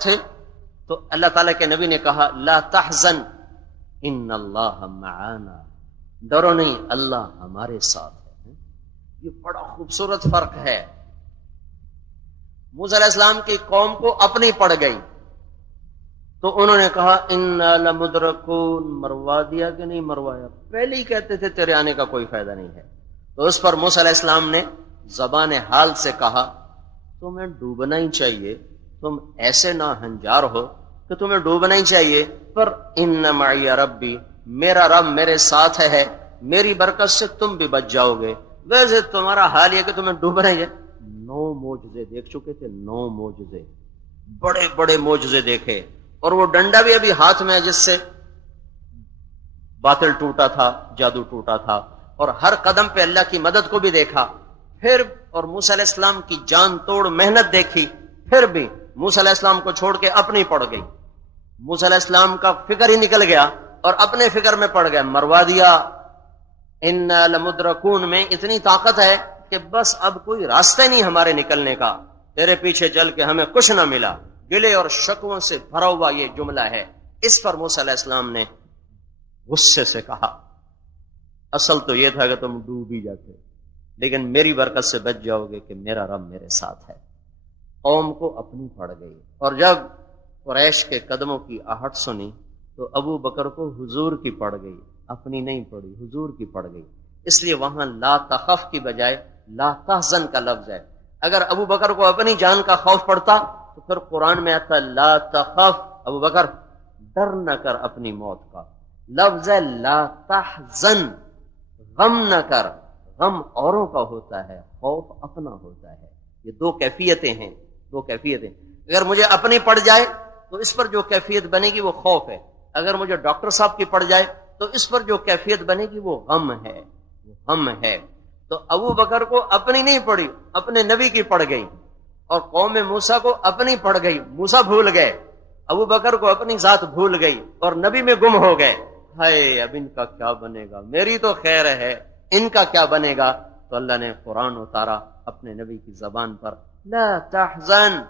تھے تو اللہ تعالیٰ کے نبی نے کہا لا تحزن ان اللہ معانا، ڈرو نہیں اللہ ہمارے ساتھ ہے۔ یہ بڑا خوبصورت فرق ہے۔ موسیٰ علیہ السلام کی قوم کو اپنی پڑ گئی تو انہوں نے کہا انا لمدرکون، مروا دیا کہ نہیں مروایا؟ پہلے ہی کہتے تھے تیرے آنے کا کوئی فائدہ نہیں ہے۔ تو اس پر موسیٰ علیہ السلام نے زبان حال سے کہا تمہیں ڈوبنا ہی چاہیے، تم ایسے نہ ہنجار ہو کہ تمہیں ڈوبنا ہی چاہیے، پر ان معی ربی، میرا رب میرے ساتھ ہے، میری برکت سے تم بھی بچ جاؤ گے۔ ویسے تمہارا حال یہ کہ تمہیں ڈوبنا ہی ہے۔ 9 معجزے دیکھ چکے تھے، 9 معجزے، بڑے بڑے معجزے دیکھے، اور وہ ڈنڈا بھی ابھی ہاتھ میں ہے جس سے باطل ٹوٹا تھا، جادو ٹوٹا تھا، اور ہر قدم پہ اللہ کی مدد کو بھی دیکھا۔ پھر اور موسیٰ علیہ السلام کی جان توڑ محنت دیکھی، پھر بھی موسیٰ علیہ السلام کو چھوڑ کے اپنی پڑ گئی۔ موسیٰ علیہ السلام کا فکر ہی نکل گیا اور اپنے فکر میں پڑ گیا، مروا دیا۔ ان لمدرکون میں اتنی طاقت ہے کہ بس اب کوئی راستہ نہیں ہمارے نکلنے کا، تیرے پیچھے چل کے ہمیں کچھ نہ ملا۔ گلے اور شکووں سے بھرا ہوا یہ جملہ ہے۔ اس پر موسیٰ علیہ السلام نے غصے سے کہا اصل تو یہ تھا کہ تم ڈوب ہی جاتے، لیکن میری برکت سے بچ جاؤ گے کہ میرا رب میرے ساتھ ہے۔ قوم کو اپنی پڑ گئی، اور جب قریش کے قدموں کی آہٹ سنی تو ابو بکر کو حضور کی پڑ گئی، اپنی نہیں پڑی، حضور کی پڑ گئی۔ اس لیے وہاں لا تخف کی بجائے لا تحزن کا لفظ ہے۔ اگر ابو بکر کو اپنی جان کا خوف پڑتا تو پھر قرآن میں آتا لا تخف، ابو بکر ڈر نہ کر اپنی موت کا۔ لفظ ہے لا تحزن، غم نہ کر۔ غم اوروں کا ہوتا ہے، خوف اپنا ہوتا ہے۔ یہ 2 کیفیتیں ہیں، 2 کیفیتیں۔ اگر مجھے اپنی پڑ جائے تو اس پر جو کیفیت بنے گی وہ خوف ہے، اگر مجھے ڈاکٹر صاحب کی پڑ جائے تو اس پر جو کیفیت بنے گی وہ غم ہے، وہ غم ہے۔ تو ابو بکر کو اپنی نہیں پڑی، اپنے نبی کی پڑ گئی، اور قوم موسیٰ کو اپنی پڑ گئی، موسیٰ بھول گئے، ابو بکر کو اپنی ذات بھول گئی اور نبی میں گم ہو گئے۔ ہائے اب ان کا کیا بنے گا، میری تو خیر ہے، ان کا کیا بنے گا؟ تو اللہ نے قرآن اتارا اپنے نبی کی زبان پر لا تحزن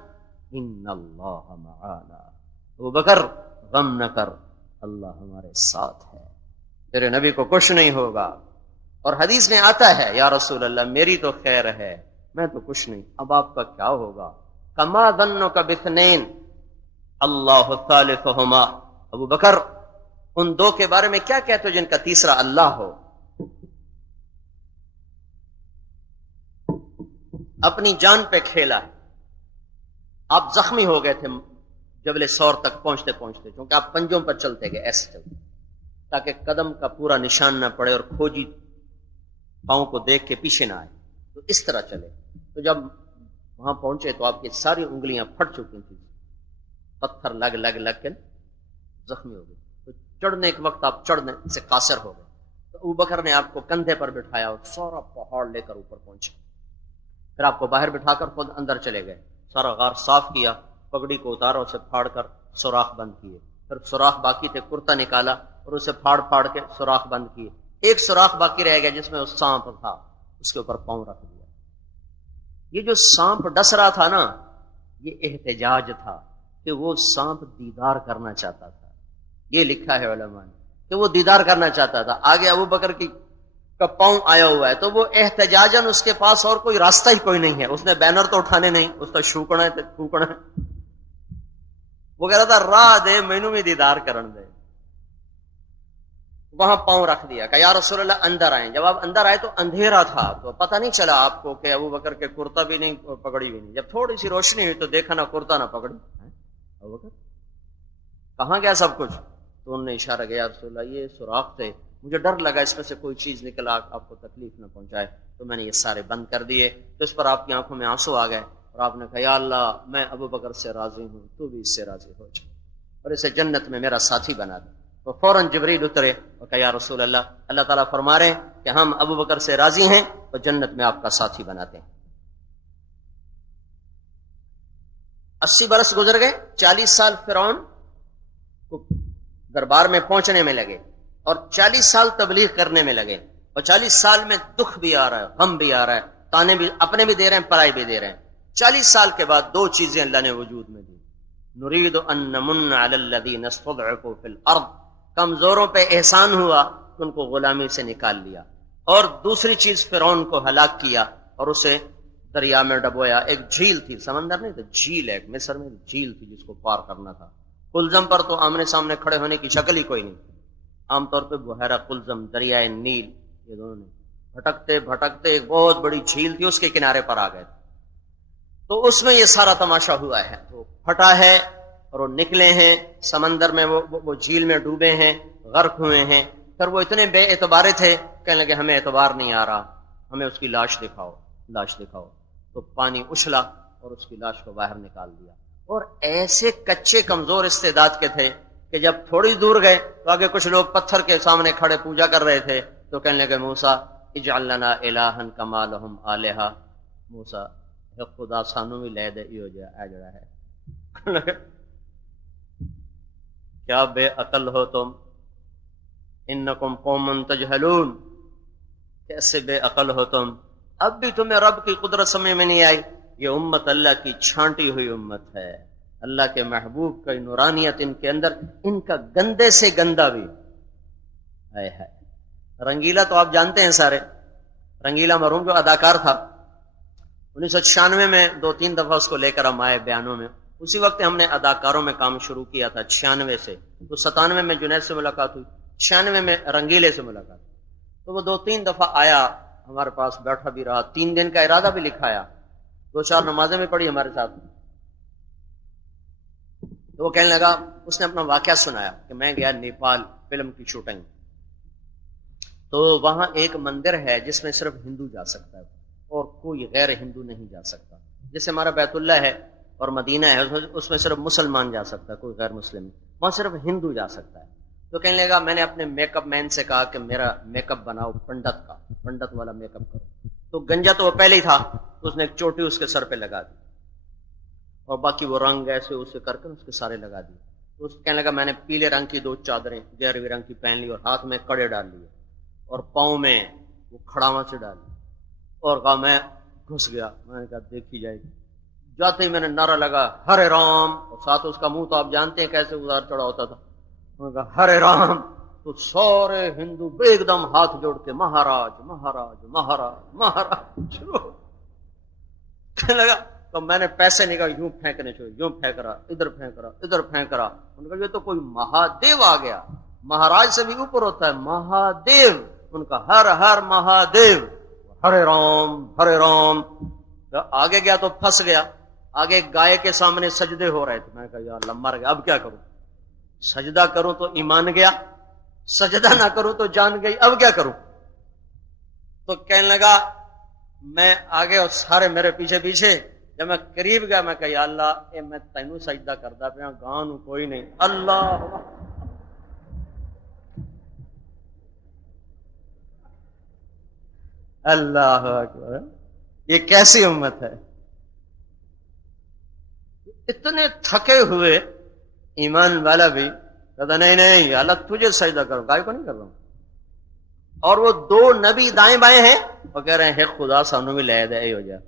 ان اللہ معانا، ابو بکر غم نہ کر، اللہ ہمارے ساتھ ہے، تیرے نبی کو کچھ نہیں ہوگا۔ اور حدیث میں آتا ہے یا رسول اللہ میری تو خیر ہے، میں تو کچھ نہیں، اب آپ کا کیا ہوگا؟ کما ظنک باثنین اللہ ثالثہما، ابو بکر ان 2 کے بارے میں کیا کہتے ہو جن کا تیسرا اللہ ہو؟ اپنی جان پہ کھیلا ہے۔ آپ زخمی ہو گئے تھے جبل سور تک پہنچتے پہنچتے، کیونکہ آپ پنجوں پر چلتے گئے، ایسے چلتے تاکہ قدم کا پورا نشان نہ پڑے اور کھوجی پاؤں کو دیکھ کے پیچھے نہ آئے، تو اس طرح چلے۔ تو جب وہاں پہنچے تو آپ کی ساری انگلیاں پھٹ چکی تھیں، پتھر لگ لگ لگ کے زخمی ہو گئے۔ تو چڑھنے کے وقت آپ چڑھنے سے قاصر ہو گئے، تو ابو بکر نے آپ کو کندھے پر بٹھایا اور سارا پہاڑ لے کر اوپر پہنچے، پھر آپ کو باہر بٹھا کر خود اندر چلے گئے، سارا غار صاف کیا، پگڑی کو اتارا، اسے پھاڑ کر سوراخ بند کیے، پھر سوراخ باقی تھے کرتا نکالا اور اسے پھاڑ پھاڑ کے سوراخ بند کیے، ایک سوراخ باقی رہ گیا جس میں اس سانپ تھا، اس کے اوپر پاؤں رکھ دیا۔ یہ جو سانپ ڈس رہا تھا نا، یہ احتجاج تھا کہ وہ سانپ دیدار کرنا چاہتا تھا۔ یہ لکھا ہے علماء نے کہ وہ دیدار کرنا چاہتا تھا۔ آگے ابو بکر کا پاؤں آیا ہوا ہے، تو وہ احتجاجاً اس کے پاس اور کوئی راستہ ہی کوئی نہیں ہے، اس نے بینر تو اٹھانے نہیں، اس کا شوکنا ہے پھوکنا ہے، وہ کہہ رہا تھا راہ دے مینوں میں دیدار کرن دے۔ وہاں پاؤں رکھ دیا کہ یا رسول اللہ اندر آئیں۔ جب آپ اندر آئے تو اندھیرا تھا، تو پتہ نہیں چلا آپ کو کہ ابو بکر کے کرتا بھی نہیں اور پگڑی بھی نہیں۔ جب تھوڑی سی روشنی ہوئی تو دیکھا نہ کرتا نہ پگڑی، ابو بکر کہاں گیا سب کچھ؟ تو انہوں نے اشارہ کیا یا رسول اللہ یہ سوراخ تھے، مجھے ڈر لگا اس میں سے کوئی چیز نکلا آپ کو تکلیف نہ پہنچائے، تو میں نے یہ سارے بند کر دیے۔ تو اس پر آپ کی آنکھوں میں آنسو آ گئے اور آپ نے کہا یا اللہ میں ابو بکر سے راضی ہوں، تو بھی اس سے راضی ہو جا اور اسے جنت میں میرا ساتھی بنا دے۔ تو فوراً جبریل اترے اور کہا یا رسول اللہ، اللہ تعالیٰ فرما رہے ہیں کہ ہم ابو بکر سے راضی ہیں اور جنت میں آپ کا ساتھی بناتے ہیں۔ 80 برس گزر گئے، 40 سال فرعون کو دربار میں پہنچنے میں لگے اور 40 سال تبلیغ کرنے میں لگے، اور 40 سال میں دکھ بھی آ رہا ہے، غم بھی آ رہا ہے، تانے بھی اپنے بھی دے رہے ہیں، پرائے بھی دے رہے ہیں۔ 40 سال کے بعد 2 چیزیں اللہ نے وجود میں دی، نرید ان نمن علی الذین استضعفوا فی الارض، کمزوروں پہ احسان ہوا، ان کو غلامی سے نکال لیا۔ اور دوسری چیز فرعون کو ہلاک کیا اور اسے دریا میں ڈبویا۔ ایک جھیل تھی، سمندر نہیں تھا، جھیل، ایک مصر میں جھیل تھی جس کو پار کرنا تھا۔ قلزم پر تو آمنے سامنے کھڑے ہونے کی شکل ہی کوئی نہیں تھی، عام طور پہ بحیرہ قلزم، دریائے نیل، یہ دونوں نے بھٹکتے بھٹکتے ایک بہت بڑی جھیل تھی، اس کے کنارے پر آ گئے تھے۔ تو اس میں یہ سارا تماشا ہوا ہے، وہ پھٹا ہے اور وہ نکلے ہیں سمندر میں، وہ جھیل میں ڈوبے ہیں، غرق ہوئے ہیں۔ پھر وہ اتنے بے اعتبارے تھے، کہنے لگے ہمیں اعتبار نہیں آ رہا، ہمیں اس کی لاش دکھاؤ، لاش دکھاؤ۔ تو پانی اچھلا اور اس کی لاش کو باہر نکال دیا۔ اور ایسے کچے کمزور استعداد کے تھے کہ جب تھوڑی دور گئے تو آگے کچھ لوگ پتھر کے سامنے کھڑے پوجا کر رہے تھے، تو کہنے لگے موسیٰ اجعل لنا الہا کما لہم آلہہ، موسیٰ خدا سانو بھی لے دے، یہ ہو جائے اے جڑا ہے کیا بے عقل ہو تم، انکم قوم تجہلون، کیسے بے عقل ہو تم، اب بھی تمہیں رب کی قدرت سمجھ میں نہیں آئی؟ یہ امت اللہ کی چھانٹی ہوئی امت ہے، اللہ کے محبوب کا نورانیت ان کے اندر، ان کا گندے سے گندا بھی ہے۔ رنگیلا تو آپ جانتے ہیں سارے، رنگیلا مرحوم جو اداکار تھا، 1996 میں 2-3 دفعہ اس کو لے کر ہم آئے بیانوں میں، اسی وقت ہم نے اداکاروں میں کام شروع کیا تھا 96 سے، تو 97 میں جنید سے ملاقات ہوئی، 96 میں رنگیلے سے ملاقات، تو وہ 2-3 دفعہ آیا ہمارے پاس، بیٹھا بھی رہا، 3 دن کا ارادہ بھی لکھایا، 2-4 نمازیں بھی پڑھی ہمارے ساتھ۔ تو وہ کہنے لگا، اس نے اپنا واقعہ سنایا کہ میں گیا نیپال فلم کی شوٹنگ، تو وہاں ایک مندر ہے جس میں صرف ہندو جا سکتا ہے اور کوئی غیر ہندو نہیں جا سکتا، جیسے ہمارا بیت اللہ ہے اور مدینہ ہے، اس میں صرف مسلمان جا سکتا ہے، کوئی غیر مسلم نہیں، وہاں صرف ہندو جا سکتا ہے۔ تو کہنے لگا میں نے اپنے میک اپ مین سے کہا کہ میرا میک اپ بناؤ پنڈت کا، پنڈت والا میک اپ کرو۔ تو گنجا تو وہ پہلے ہی تھا، اس نے ایک چوٹی اس کے سر پہ لگا دی اور باقی وہ رنگ ایسے اسے کر کے اس کے سارے لگا دیے۔ تو اس کہنے لگا میں نے پیلے رنگ کی 2 چادریں گہروی رنگ کی پہن لی اور ہاتھ میں کڑے ڈال لیے اور پاؤں میں وہ کھڑاواں سے ڈال لی اور کہا میں گھس گیا۔ میں نے کہا دیکھی جائے گی، جاتے ہی میں نے نعرہ لگا ہرے رام، اور ساتھ اس کا منہ تو آپ جانتے ہیں کیسے ادار چڑھا ہوتا تھا، میں نے کہا ہرے رام، تو سارے ہندو ایک دم ہاتھ جوڑ کے مہاراج مہاراج مہاراج مہاراج کہنے لگا۔ تو میں نے پیسے نکال یوں پھینکنے چھوڑے، یوں پھینک رہا، ادھر پھینک رہا، ادھر پھینک رہا، ان کا یہ تو کوئی مہادیو آ گیا، مہاراج سے بھی اوپر ہوتا ہے مہادیو، ان کا ہر ہر مہادیو، ہرے رام۔ آگے گیا تو پھنس گیا، آگے گائے کے سامنے سجدے ہو رہے تھے، میں نے کہا یا اللہ مر گیا، اب کیا کروں، سجدہ کروں تو ایمان گیا، سجدہ نہ کروں تو جان گئی، اب کیا کروں؟ تو کہنے لگا میں آگے اور سارے میرے پیچھے پیچھے، جب میں قریب گیا میں کہا یا اللہ اے میں تینوں سجدہ کردا پیا، گان کوئی نہیں، اللہ اللہ اکبر۔ یہ کیسی امت ہے، اتنے تھکے ہوئے ایمان والا بھی کہتا نہیں اللہ تجھے سجدہ کرو، گائے کو نہیں کر رہا ہوں۔ اور وہ 2 نبی دائیں بائیں ہیں، وہ کہہ رہے ہیں خدا سانو بھی لے دے ہو جائے۔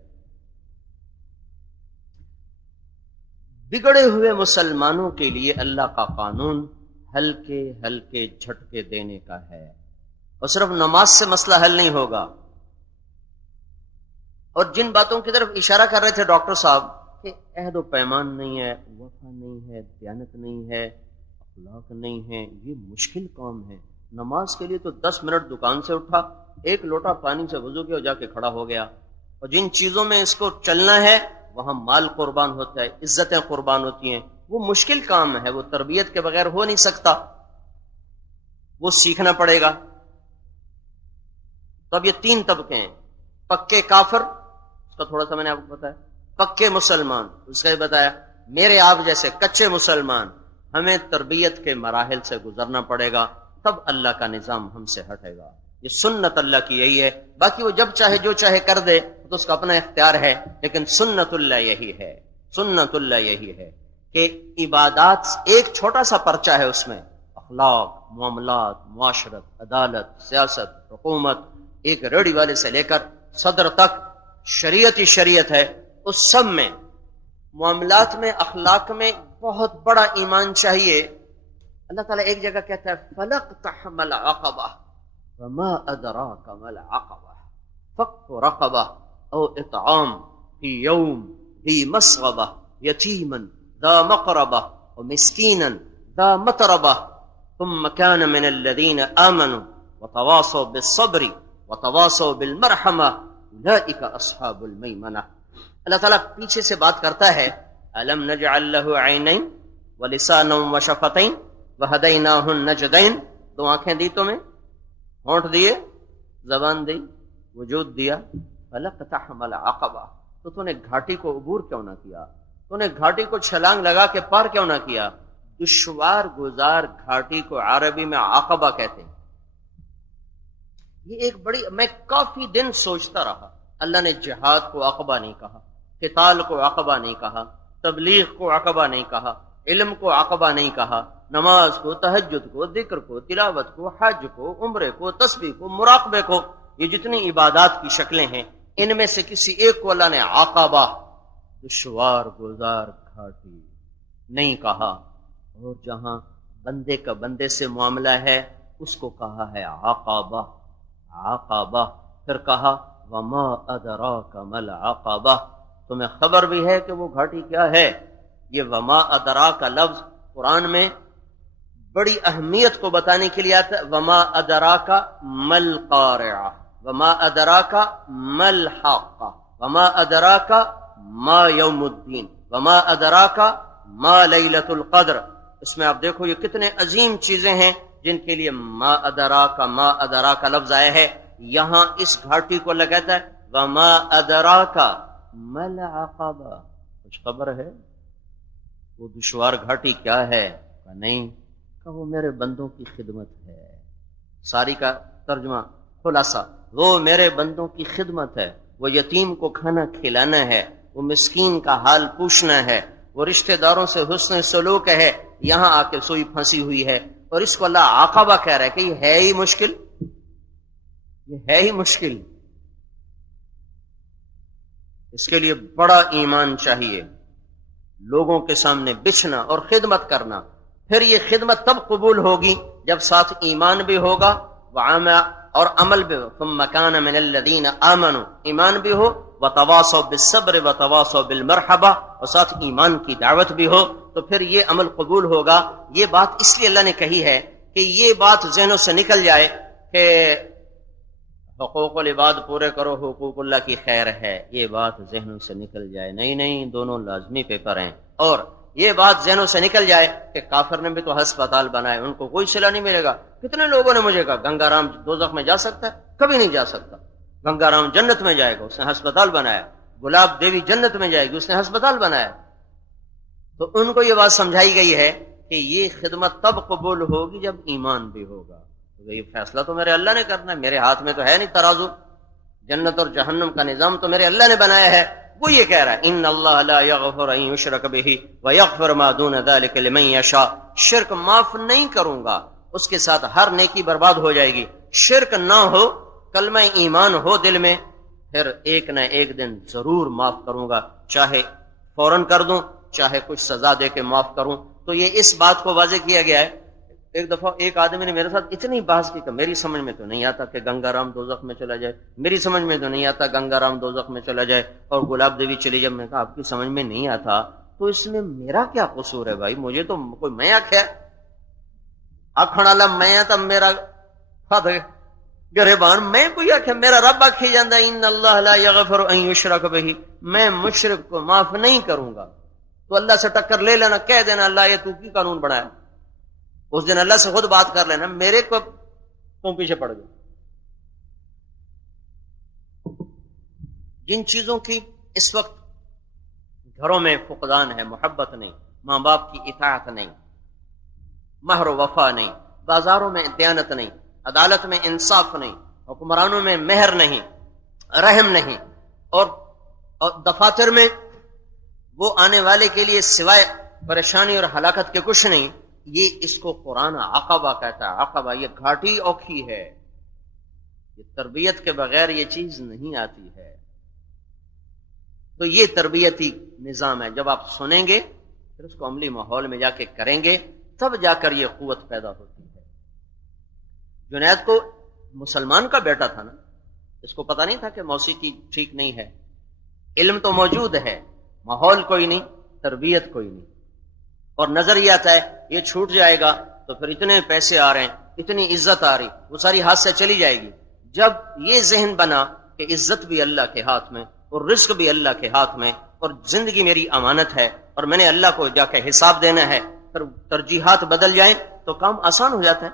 بگڑے ہوئے مسلمانوں کے لیے اللہ کا قانون ہلکے ہلکے جھٹکے دینے کا ہے، اور صرف نماز سے مسئلہ حل نہیں ہوگا۔ اور جن باتوں کی طرف اشارہ کر رہے تھے ڈاکٹر صاحب کہ عہد و پیمان نہیں ہے، وفا نہیں ہے، دیانت نہیں ہے، اخلاق نہیں ہے، یہ مشکل کام ہے۔ نماز کے لیے تو 10 منٹ دکان سے اٹھا، 1 لوٹا پانی سے وضو کیا، جا کے کھڑا ہو گیا، اور جن چیزوں میں اس کو چلنا ہے وہاں مال قربان ہوتا ہے، عزتیں قربان ہوتی ہیں، وہ مشکل کام ہے، وہ تربیت کے بغیر ہو نہیں سکتا، وہ سیکھنا پڑے گا۔ تو اب یہ 3 طبقے ہیں، پکے کافر، اس کا تھوڑا سا میں نے آپ کو بتایا، پکے مسلمان، اس کا ہی بتایا، میرے آپ جیسے کچے مسلمان، ہمیں تربیت کے مراحل سے گزرنا پڑے گا، تب اللہ کا نظام ہم سے ہٹے گا۔ یہ سنت اللہ کی یہی ہے، باقی وہ جب چاہے جو چاہے کر دے تو اس کا اپنا اختیار ہے، لیکن سنت اللہ یہی ہے، سنت اللہ یہی ہے کہ عبادات ایک چھوٹا سا پرچہ ہے، اس میں اخلاق، معاملات، معاشرت، عدالت، سیاست، حکومت، ایک ریڑھی والے سے لے کر صدر تک شریعت ہی شریعت ہے، اس سب میں معاملات میں، اخلاق میں بہت بڑا ایمان چاہیے. اللہ تعالیٰ ایک جگہ کہتا ہے فَلَقْتَحَمَ الْعَقَبَةَ وَمَا أَدْرَاكَ مَا الْعَقَبَةُ فَكُّ رَقَبَةٍ أَوْ إِطْعَامٌ فِي يَوْمٍ ذِي مَسْغَبَةٍ يَتِيمًا ذَا مَقْرَبَةٍ وَمِسْكِينًا ذَا مَتْرَبَةٍ ثُمَّ كَانَ مِنَ الَّذِينَ آمَنُوا وَتَوَاصَوْا بِالصَّبْرِ وَتَوَاصَوْا بِالْمَرْحَمَةِ أُولَئِكَ أَصْحَابُ الْمَيْمَنَةِ. اللہ تعالیٰ پیچھے سے بات کرتا ہے أَلَمْ نَجْعَلْ لَهُ عَيْنَيْنِ وَلِسَانًا وَشَفَتَيْنِ وَهَدَيْنَاهُ النَّجْدَيْنِ. دو آنکھیں دی تمہیں, ہونٹ دیے, زبان دی, وجود دیا. فَلَقْتَحَمَ الْعَقَبَةَ, تو تو نے گھاٹی کو عبور کیوں نہ کیا, تو نے گھاٹی کو چھلانگ لگا کے پار کیوں نہ کیا. دشوار گزار گھاٹی کو عربی میں عقبہ کہتے ہیں. یہ ایک بڑی, میں کافی دن سوچتا رہا, اللہ نے جہاد کو عقبہ نہیں کہا, قتال کو عقبہ نہیں کہا, تبلیغ کو عقبہ نہیں کہا, علم کو عقبہ نہیں کہا, نماز کو, تہجد کو, ذکر کو, تلاوت کو, حج کو, عمرے کو, تسبیح کو, مراقبے کو, یہ جتنی عبادات کی شکلیں ہیں ان میں سے کسی ایک کو اللہ نے عقبہ, دشوار گزار گھاٹی نہیں کہا. اور جہاں بندے کا بندے سے معاملہ ہے اس کو کہا ہے عقبہ. عقبہ پھر کہا وما ادراک ما العقبہ, تمہیں خبر بھی ہے کہ وہ گھاٹی کیا ہے. یہ وما ادراک کا لفظ قرآن میں بڑی اہمیت کو بتانے کے لیے آتا ہے. وما ادراک ما القارعہ, وما ادراک ما الحاقہ, وما ادراک ما یوم الدین, وما ادراک ما لیلۃ القدر. اس میں آپ دیکھو یہ کتنے عظیم چیزیں ہیں جن کے لیے ما ادراک لفظ آیا ہے. یہاں اس گھاٹی کو اللہ کہتا ہے وما ادراک ما العقبہ, کچھ خبر ہے وہ دشوار گھاٹی کیا ہے؟ کہ نہیں, کہ وہ میرے بندوں کی خدمت ہے. ساری کا ترجمہ خلاصہ, وہ میرے بندوں کی خدمت ہے. وہ یتیم کو کھانا کھلانا ہے, وہ مسکین کا حال پوچھنا ہے, وہ رشتہ داروں سے حسن سلوک ہے. یہاں آ کے سوئی پھنسی ہوئی ہے اور اس کو اللہ عقبہ کہہ رہا ہے کہ یہ ہے ہی مشکل, یہ ہے ہی مشکل. اس کے لیے بڑا ایمان چاہیے, لوگوں کے سامنے بچھنا اور خدمت کرنا. پھر یہ خدمت تب قبول ہوگی جب ساتھ ایمان بھی ہوگا اور عمل بھی ہو. ثم كان من الذين آمنوا, ایمان بھی ہو, وتواصوا بالصبر وتواصوا بالمرحمہ, اور ساتھ ایمان کی دعوت بھی ہو, تو پھر یہ عمل قبول ہوگا. یہ بات اس لیے اللہ نے کہی ہے کہ یہ بات ذہنوں سے نکل جائے کہ حقوق العباد پورے کرو, حقوق اللہ کی خیر ہے, یہ بات ذہنوں سے نکل جائے. نہیں نہیں, دونوں لازمی پیپر ہیں. اور یہ بات ذہنوں سے نکل جائے کہ کافر نے بھی تو ہسپتال بنائے, ان کو کوئی صلہ نہیں ملے گا. کتنے لوگوں نے مجھے کہا گنگا رام دوزخ میں جا سکتا ہے؟ کبھی نہیں جا سکتا. گنگا رام جنت میں جائے گا, اس نے ہسپتال بنایا. گلاب دیوی جنت میں جائے گی, اس نے ہسپتال بنایا. تو ان کو یہ بات سمجھائی گئی ہے کہ یہ خدمت تب قبول ہوگی جب ایمان بھی ہوگا. تو یہ فیصلہ تو میرے اللہ نے کرنا ہے, میرے ہاتھ میں تو ہے نہیں ترازو. جنت اور جہنم کا نظام تو میرے اللہ نے بنایا ہے. وہ یہ کہہ رہا ہے ان اللہ لا یغفر ان یشرک بہ ویغفر ما دون ذلک لمن یشاء, شرک معاف نہیں کروں گا, اس کے ساتھ ہر نیکی برباد ہو جائے گی. شرک نہ ہو, کلمہ ایمان ہو دل میں, پھر ایک نہ ایک دن ضرور معاف کروں گا, چاہے فوراً کر دوں, چاہے کچھ سزا دے کے معاف کروں. تو یہ اس بات کو واضح کیا گیا ہے. ایک دفعہ ایک آدمی نے میرے ساتھ اتنی بحث کی کہ میری سمجھ میں تو نہیں آتا کہ گنگا رام دوزخ میں چلا جائے, میری سمجھ میں تو نہیں آتا گنگا رام دوزخ میں چلا جائے اور گلاب دیوی چلی جائے. میں نے کہا آپ کی سمجھ میں نہیں آتا تو اس میں میرا کیا قصور ہے بھائی؟ مجھے تو کوئی میں آخیا آخر میں آتا میرا گریبان, میں کوئی آخیا میرا رب آخی جانا ان اللہ لا یغفر ان یشرک بہ, میں مشرک کو معاف نہیں کروں گا. تو اللہ سے ٹکر لے لینا, کہہ دینا اللہ یہ تو کی قانون بنایا, اس دن اللہ سے خود بات کر لینا, میرے کو تم پیچھے پڑ گئے. جن چیزوں کی اس وقت گھروں میں فقدان ہے, محبت نہیں, ماں باپ کی اطاعت نہیں, مہر و وفا نہیں, بازاروں میں دیانت نہیں, عدالت میں انصاف نہیں, حکمرانوں میں مہر نہیں, رحم نہیں, اور دفاتر میں وہ آنے والے کے لیے سوائے پریشانی اور ہلاکت کے کچھ نہیں. یہ اس کو قرآن عقبہ کہتا ہے. عقبہ یہ گھاٹی اوکھی ہے, یہ تربیت کے بغیر یہ چیز نہیں آتی ہے. تو یہ تربیتی نظام ہے. جب آپ سنیں گے پھر اس کو عملی ماحول میں جا کے کریں گے، تب جا کر یہ قوت پیدا ہوتی ہے۔ جنید کو مسلمان کا بیٹا تھا نا، اس کو پتا نہیں تھا کہ موسیقی ٹھیک نہیں ہے، علم تو موجود ہے، ماحول کوئی نہیں، تربیت کوئی نہیں، اور نظر یہ آتا ہے یہ چھوٹ جائے گا تو پھر اتنے پیسے آ رہے ہیں، اتنی عزت آ رہی، وہ ساری ہاتھ سے چلی جائے گی۔ جب یہ ذہن بنا کہ عزت بھی اللہ کے ہاتھ میں اور رزق بھی اللہ کے ہاتھ میں، اور زندگی میری امانت ہے اور میں نے اللہ کو جا کے حساب دینا ہے، پھر ترجیحات بدل جائیں تو کام آسان ہو جاتا ہے۔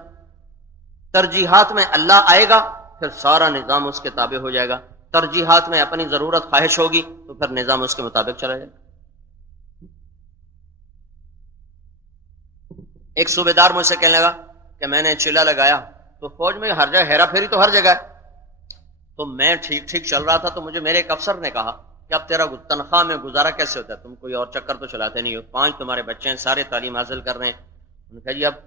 ترجیحات میں اللہ آئے گا، پھر سارا نظام اس کے تابع ہو جائے گا۔ ترجیحات میں اپنی ضرورت خواہش ہوگی تو پھر نظام اس کے مطابق چلا جائے گا۔ ایک صوبے دار مجھ سے کہنے لگا کہ میں نے چلہ لگایا تو فوج میں ہر جگہ ہیرا پھیری تو ہر جگہ ہے، تو میں ٹھیک ٹھیک چل رہا تھا تو مجھے میرے ایک افسر نے کہا کہ اب تیرا تنخواہ میں گزارا کیسے ہوتا ہے، تم کوئی اور چکر تو چلاتے نہیں ہو، 5 تمہارے بچے ہیں، سارے تعلیم حاصل کر رہے ہیں۔ انہوں نے کہا جی اب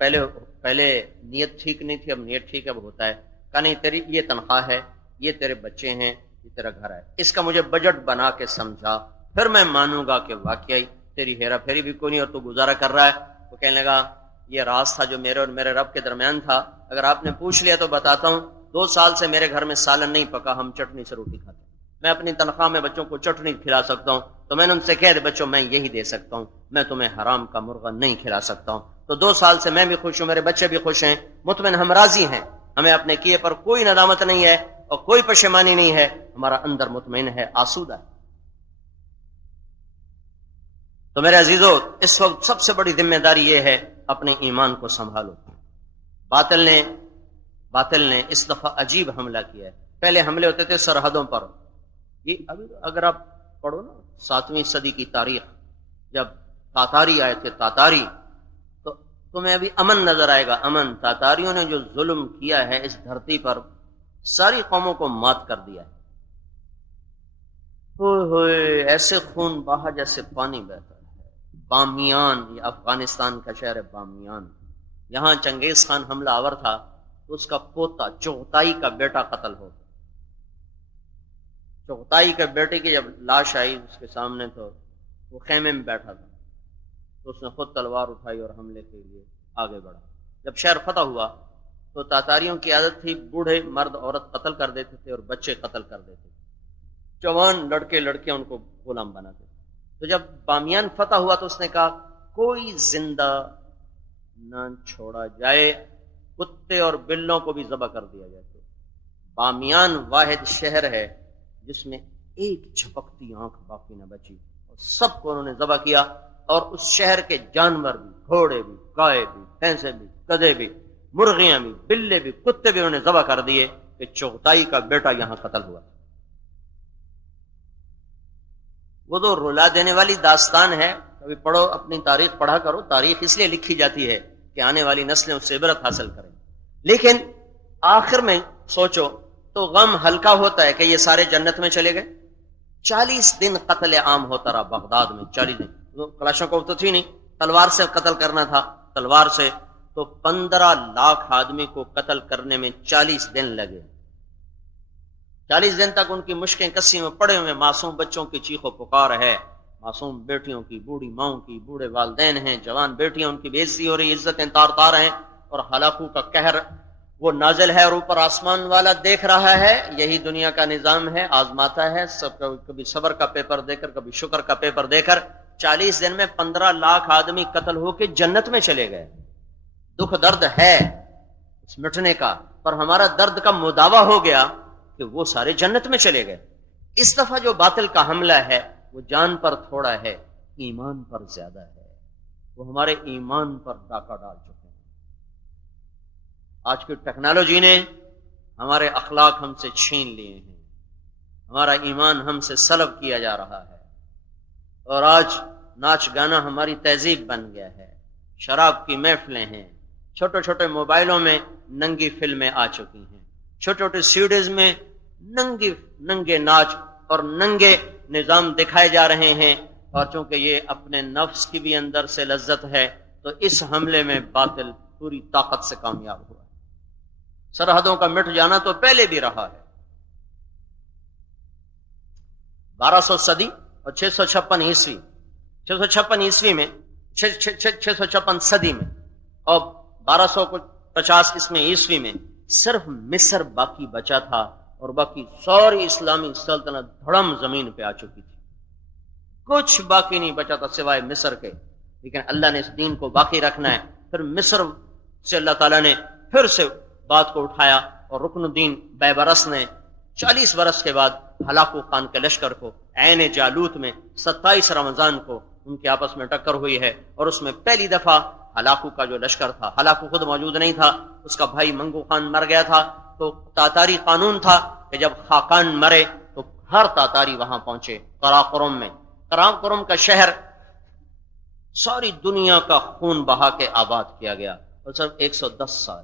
پہلے نیت ٹھیک نہیں تھی، اب نیت ٹھیک ہے، اب ہوتا ہے۔ کہا نہیں، تیری یہ تنخواہ ہے، یہ تیرے بچے ہیں، یہ تیرا گھر ہے، اس کا مجھے بجٹ بنا کے سمجھا، پھر میں مانوں گا کہ واقعی تیری ہیرا پھیری بھی کوئی نہیں اور تو گزارا کر رہا ہے۔ وہ کہنے لگا یہ راز تھا جو میرے اور میرے رب کے درمیان تھا، اگر آپ نے پوچھ لیا تو بتاتا ہوں، 2 سال سے میرے گھر میں سالن نہیں پکا، ہم چٹنی سے روٹی کھاتے ہیں۔ میں اپنی تنخواہ میں بچوں کو چٹنی کھلا سکتا ہوں تو میں نے ان سے کہہ دے بچوں میں یہی دے سکتا ہوں، میں تمہیں حرام کا مرغا نہیں کھلا سکتا ہوں۔ تو 2 سال سے میں بھی خوش ہوں، میرے بچے بھی خوش ہیں، مطمئن، ہم راضی ہیں، ہمیں اپنے کیے پر کوئی ندامت نہیں ہے اور کوئی پشیمانی نہیں ہے، ہمارا اندر مطمئن ہے، آسودہ ہے۔ تو میرے عزیزو، اس وقت سب سے بڑی ذمہ داری یہ ہے اپنے ایمان کو سنبھالو۔ باطل نے اس دفعہ عجیب حملہ کیا ہے۔ پہلے حملے ہوتے تھے سرحدوں پر، یہ اگر آپ پڑھو نا 7ویں صدی کی تاریخ، جب تاتاری آئے تھے، تاتاری، تو تمہیں ابھی امن نظر آئے گا، امن۔ تاتاریوں نے جو ظلم کیا ہے اس دھرتی پر، ساری قوموں کو مات کر دیا ہے۔ ہوئے ایسے خون بہا جیسے پانی بہتا ہے۔ بامیان، یہ افغانستان کا شہر ہے بامیان، یہاں چنگیز خان حملہ آور تھا تو اس کا پوتا چغتائی کا بیٹا قتل ہو گیا۔ چغتائی کے بیٹے کی جب لاش آئی اس کے سامنے تو وہ خیمے میں بیٹھا تھا، تو اس نے خود تلوار اٹھائی اور حملے کے لیے آگے بڑھا۔ جب شہر فتح ہوا تو تاتاریوں کی عادت تھی بوڑھے مرد عورت قتل کر دیتے تھے اور بچے قتل کر دیتے تھے، جوان لڑکے لڑکیاں ان کو غلام بناتے تھے۔ تو جب بامیان فتح ہوا تو اس نے کہا کوئی زندہ نہ چھوڑا جائے، کتے اور بلوں کو بھی ذبح کر دیا جائے۔ تو بامیان واحد شہر ہے جس میں ایک جھپکتی آنکھ باقی نہ بچی، اور سب کو انہوں نے ذبح کیا، اور اس شہر کے جانور بھی، گھوڑے بھی، گائے بھی، بھینسیں بھی، گدھے بھی، مرغیاں بھی، بلے بھی، کتے بھی انہوں نے ذبح کر دیے کہ چغتائی کا بیٹا یہاں قتل ہوا۔ وہ تو رلا دینے والی داستان ہے، کبھی پڑھو، اپنی تاریخ پڑھا کرو، تاریخ اس لیے لکھی جاتی ہے کہ آنے والی نسلیں اس سے عبرت حاصل کریں۔ لیکن آخر میں سوچو تو غم ہلکا ہوتا ہے کہ یہ سارے جنت میں چلے گئے۔ 40 دن قتل عام ہوتا رہا بغداد میں، 40 دن، کلاشنکوف تو تھی نہیں، تلوار سے قتل کرنا تھا، تلوار سے، تو 15 لاکھ آدمی کو قتل کرنے میں 40 دن لگے۔ 40 دن تک ان کی مشکیں کسی میں پڑے ہوئے، معصوم بچوں کی چیخ و پکار ہے، معصوم بیٹیوں کی، بوڑھی ماؤں کی، بوڑھے والدین ہیں، جوان بیٹیاں، ان کی بے عزتی ہو رہی، عزتیں تار تار ہیں، اور ہلاکو کا قہر وہ نازل ہے اور اوپر آسمان والا دیکھ رہا ہے۔ یہی دنیا کا نظام ہے، آزماتا ہے سب، کبھی صبر کا پیپر دے کر، کبھی شکر کا پیپر دے کر۔ 40 دن میں 15 لاکھ آدمی قتل ہو کے جنت میں چلے گئے۔ دکھ درد ہے اس مٹنے کا، پر ہمارا درد کا مداوا ہو گیا کہ وہ سارے جنت میں چلے گئے۔ اس دفعہ جو باطل کا حملہ ہے وہ جان پر تھوڑا ہے، ایمان پر زیادہ ہے، وہ ہمارے ایمان پر ڈاکہ ڈال چکے ہیں۔ آج کی ٹیکنالوجی نے ہمارے اخلاق ہم سے چھین لیے ہیں، ہمارا ایمان ہم سے سلب کیا جا رہا ہے، اور آج ناچ گانا ہماری تہذیب بن گیا ہے، شراب کی محفلیں ہیں، چھوٹے چھوٹے موبائلوں میں ننگی فلمیں آ چکی ہیں، چھوٹے چھوٹے سیڈیز میں ننگے ناچ اور ننگے نظام دکھائے جا رہے ہیں، اور چونکہ یہ اپنے نفس کی بھی اندر سے لذت ہے تو اس حملے میں باطل پوری طاقت سے کامیاب ہوا ہے۔ سرحدوں کا مٹ جانا تو پہلے بھی رہا ہے۔ 1200 صدی اور 656 عیسوی، 656 عیسوی میں 656 صدی میں اور 1250 اس میں عیسوی میں صرف مصر باقی بچا تھا اور باقی ساری اسلامی سلطنت دھڑم زمین پہ آ چکی تھی. کچھ باقی نہیں بچا تھا سوائے مصر کے. لیکن اللہ نے اس دین کو باقی رکھنا ہے. پھر مصر سے اللہ تعالیٰ نے پھر سے بات کو اٹھایا اور رکن الدین بیبرس نے 40 برس کے بعد ہلاکو خان کے لشکر کو عین جالوت میں 27 رمضان کو ان کے آپس میں ٹکر ہوئی ہے. اور اس میں پہلی دفعہ ہلاکو کا جو لشکر تھا، ہلاکو خود موجود نہیں تھا، اس کا بھائی منگو خان مر گیا تھا. تو تاتاری قانون تھا کہ جب خاقان مرے تو ہر تاتاری وہاں پہنچے. قراقرم میں، قراقرم کا شہر ساری دنیا کا خون بہا کے آباد کیا گیا اور صرف 110 سال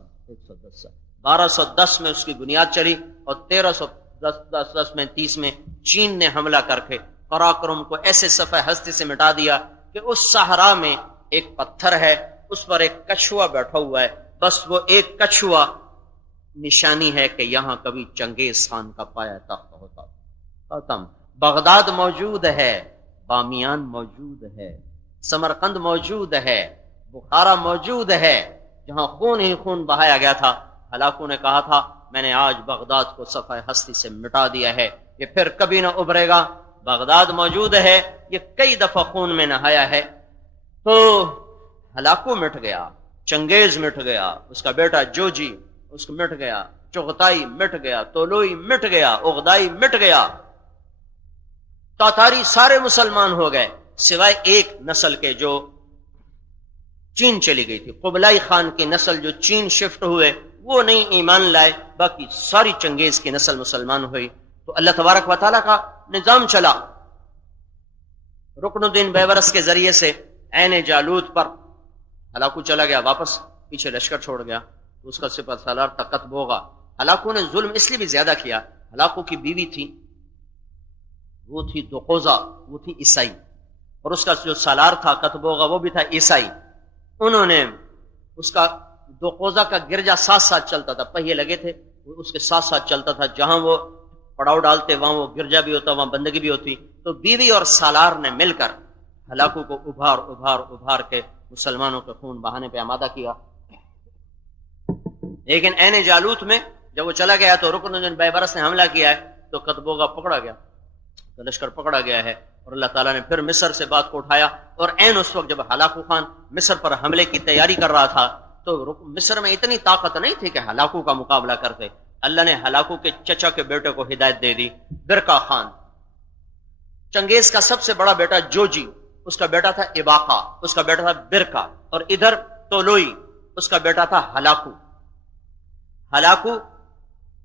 1210 میں اس کی بنیاد چلی اور 1310 میں چین نے حملہ کر کے قراقرم کو ایسے صفحہ ہستی سے مٹا دیا کہ اس صحرا میں ایک پتھر ہے، اس پر ایک کچھوا بیٹھا ہوا ہے. بس وہ ایک کچھوا نشانی ہے کہ یہاں کبھی چنگیز خان کا پایا تخت ہوتا. ختم. بغداد موجود ہے، بامیان موجود ہے، سمرقند موجود ہے، بخارا موجود ہے، جہاں خون ہی خون بہایا گیا تھا. ہلاکو نے کہا تھا میں نے آج بغداد کو صفحہ ہستی سے مٹا دیا ہے، یہ پھر کبھی نہ ابھرے گا. بغداد موجود ہے، یہ کئی دفعہ خون میں نہایا ہے. تو ہلاکو مٹ گیا، چنگیز مٹ گیا، اس کا بیٹا جوجی اس کو مٹ گیا، چغتائی مٹ گیا، تولوئی مٹ گیا، اغدائی مٹ گیا. تاتاری سارے مسلمان ہو گئے سوائے ایک نسل کے جو چین چلی گئی تھی. قبلائی خان کی نسل جو چین شفٹ ہوئے وہ نہیں ایمان لائے، باقی ساری چنگیز کی نسل مسلمان ہوئی. تو اللہ تبارک و تعالیٰ کا نظام چلا. رکن الدین بیبرس کے ذریعے سے عین جالوت پر ہلاکو چلا گیا، واپس پیچھے لشکر چھوڑ گیا. اس کا سپہ سالار تقت بوغا. ہلاکو نے ظلم اس لیے بھی زیادہ کیا، ہلاکو کی بیوی تھی، وہ تھی دوقوزہ، وہ تھی عیسائی، اور اس کا جو سالار تھا کتبوغا وہ بھی تھا عیسائی. انہوں نے اس کا دوقوزہ کا گرجا ساتھ ساتھ چلتا تھا، پہیے لگے تھے، اس کے ساتھ ساتھ چلتا تھا. جہاں وہ پڑاؤ ڈالتے وہاں وہ گرجا بھی ہوتا، وہاں بندگی بھی ہوتی. تو بیوی اور سالار نے مل کر ہلاکو کو ابھار کے مسلمانوں کے خون بہانے پہ آمادہ کیا. لیکن عین جالوت میں جب وہ چلا گیا تو رکن الدین بیبرس نے حملہ کیا ہے تو کتبوغا پکڑا گیا، تو لشکر پکڑا گیا ہے. اور اللہ تعالیٰ نے پھر مصر سے بات کو اٹھایا. اور عین اس وقت جب ہلاکو خان مصر پر حملے کی تیاری کر رہا تھا تو مصر میں اتنی طاقت نہیں تھی کہ ہلاکو کا مقابلہ کرتے. اللہ نے ہلاکو کے چچا کے بیٹے کو ہدایت دے دی، برکا خان. چنگیز کا سب سے بڑا بیٹا جوجی، اس کا بیٹا تھا اباقا، اس کا بیٹا تھا برکا. اور ادھر تولوئی، اس کا بیٹا تھا ہلاکو.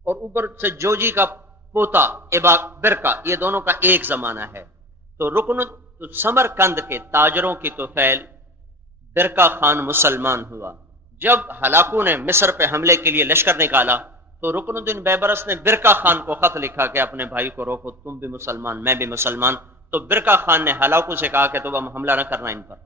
اور اوپر سے جوجی کا پوتا برکا، یہ دونوں کا ایک زمانہ ہے. تو سمرقند کے تاجروں کی توفیل برکا خان مسلمان ہوا. جب ہلاکو نے مصر پہ حملے کے لیے لشکر نکالا تو رکن الدین بیبرس نے برکا خان کو خط لکھا کہ اپنے بھائی کو روکو، تم بھی مسلمان میں بھی مسلمان. تو برکا خان نے ہلاکو سے کہا کہ تم حملہ نہ کرنا ان پر،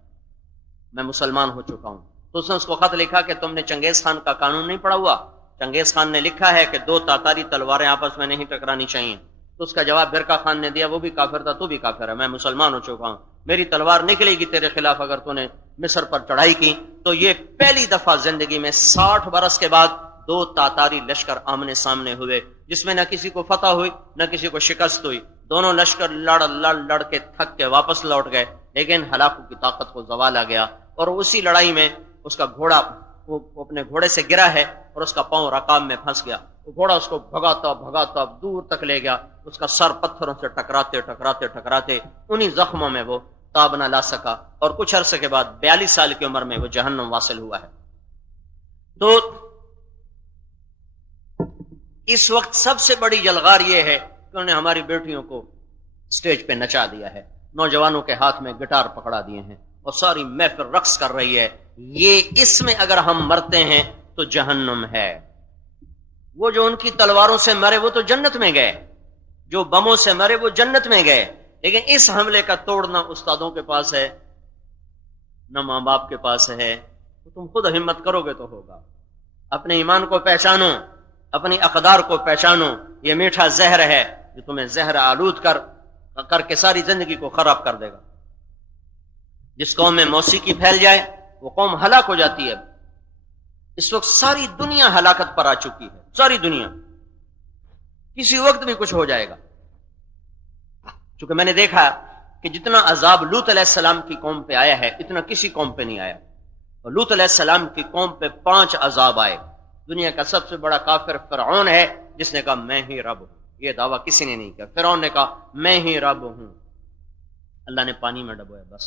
میں مسلمان ہو چکا ہوں. تو اس نے اس کو خط لکھا کہ تم نے چنگیز خان کا قانون نہیں پڑھا ہوا. چنگیز خان نے لکھا ہے کہ 2 تاتاری تلواریں آپس میں نہیں ٹکرانی چاہیے. تو اس کا جواب برکا خان نے دیا، وہ بھی کافر تھا تو بھی کافر ہے، میں مسلمان ہو چکا ہوں، میری تلوار نکلے گی تیرے خلاف اگر تو نے مصر پر چڑھائی کی. تو یہ پہلی دفعہ زندگی میں 60 برس کے بعد 2 تاتاری لشکر آمنے سامنے ہوئے، جس میں نہ کسی کو فتح ہوئی نہ کسی کو شکست ہوئی. دونوں لشکر لڑ کے تھک کے واپس لوٹ گئے. لیکن ہلاکو کی طاقت کو زوال آ گیا اور اسی لڑائی میں اس کا گھوڑا وہ اپنے گھوڑے سے گرا ہے اور اس کا پاؤں رکاب میں پھنس گیا. وہ گھوڑا اس کو بھگاتا دور تک لے گیا. اس کا سر پتھروں سے ٹکراتے انہی زخموں میں وہ تاب نہ لا سکا اور کچھ عرصے کے بعد 42 سال کی عمر میں وہ جہنم واصل ہوا ہے. تو اس وقت سب سے بڑی یلغار یہ ہے کہ انہوں نے ہماری بیٹیوں کو سٹیج پہ نچا دیا ہے، نوجوانوں کے ہاتھ میں گٹار پکڑا دیے ہیں اور ساری محفل رقص کر رہی ہے. یہ اس میں اگر ہم مرتے ہیں تو جہنم ہے. وہ جو ان کی تلواروں سے مرے وہ تو جنت میں گئے، جو بموں سے مرے وہ جنت میں گئے. لیکن اس حملے کا توڑنا استادوں کے پاس ہے نہ ماں باپ کے پاس ہے. تو تم خود ہمت کرو گے تو ہوگا. اپنے ایمان کو پہچانو، اپنی اقدار کو پہچانو. یہ میٹھا زہر ہے جو تمہیں زہر آلود کر کے ساری زندگی کو خراب کر دے گا. جس قوم میں موسیقی پھیل جائے وہ قوم ہلاک ہو جاتی ہے. اس وقت ساری دنیا ہلاکت پر آ چکی ہے، ساری دنیا، کسی وقت بھی کچھ ہو جائے گا. چونکہ میں نے دیکھا کہ جتنا عذاب لوط علیہ السلام کی قوم پہ آیا ہے اتنا کسی قوم پہ نہیں آیا. اور لوط علیہ السلام کی قوم پہ 5 عذاب آئے. دنیا کا سب سے بڑا کافر فرعون ہے جس نے کہا میں ہی رب ہوں. یہ دعویٰ کسی نے نہیں کیا. فرعون نے کہا میں ہی رب ہوں، اللہ نے پانی میں ڈبویا بس.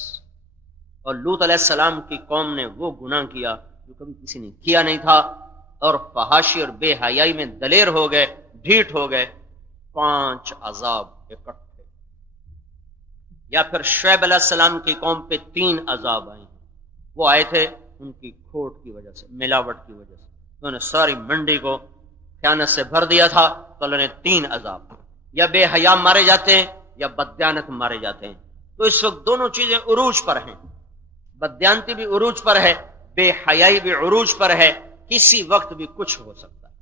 اور لوط علیہ السلام کی قوم نے وہ گناہ کیا جو کبھی کسی نے کیا نہیں تھا، اور فحاشی اور بے حیائی میں دلیر ہو گئے، ڈھیٹ ہو گئے. 5 عذاب اکٹھے. یا پھر شعیب علیہ السلام کی قوم پہ 3 عذاب آئے ہیں. وہ آئے تھے ان کی کھوٹ کی وجہ سے، ملاوٹ کی وجہ سے. انہوں نے ساری منڈی کو خیانت سے بھر دیا تھا تو اللہ نے 3 عذاب. یا بے حیا مارے جاتے ہیں یا بددیانت مارے جاتے ہیں. تو اس وقت دونوں چیزیں عروج پر ہیں. بددیانتی بھی عروج پر ہے، بے حیائی بھی عروج پر ہے. کسی وقت بھی کچھ ہو سکتا ہے.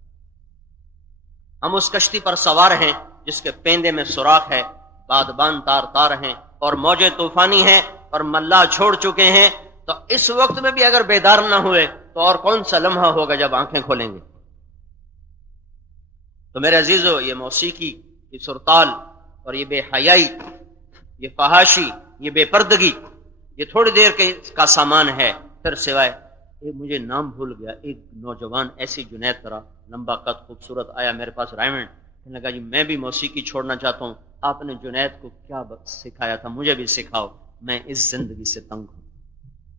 ہم اس کشتی پر سوار ہیں جس کے پیندے میں سوراخ ہے، بادبان تار تار ہیں اور موجیں طوفانی ہیں اور ملا چھوڑ چکے ہیں. تو اس وقت میں بھی اگر بیدار نہ ہوئے تو اور کون سا لمحہ ہوگا جب آنکھیں کھولیں گے. تو میرے عزیزو، یہ موسیقی، یہ سرتال اور یہ بے حیائی، یہ فحاشی، یہ بے پردگی، یہ تھوڑی دیر کا سامان ہے. پھر سوائے مجھے نام بھول گیا، ایک نوجوان ایسی جنید طرح لمبا قد خوبصورت آیا میرے پاس رائمنڈ، کہنے لگا جی میں بھی موسیقی چھوڑنا چاہتا ہوں. آپ نے جنید کو کیا سکھایا تھا مجھے بھی سکھاؤ، میں اس زندگی سے تنگ ہوں.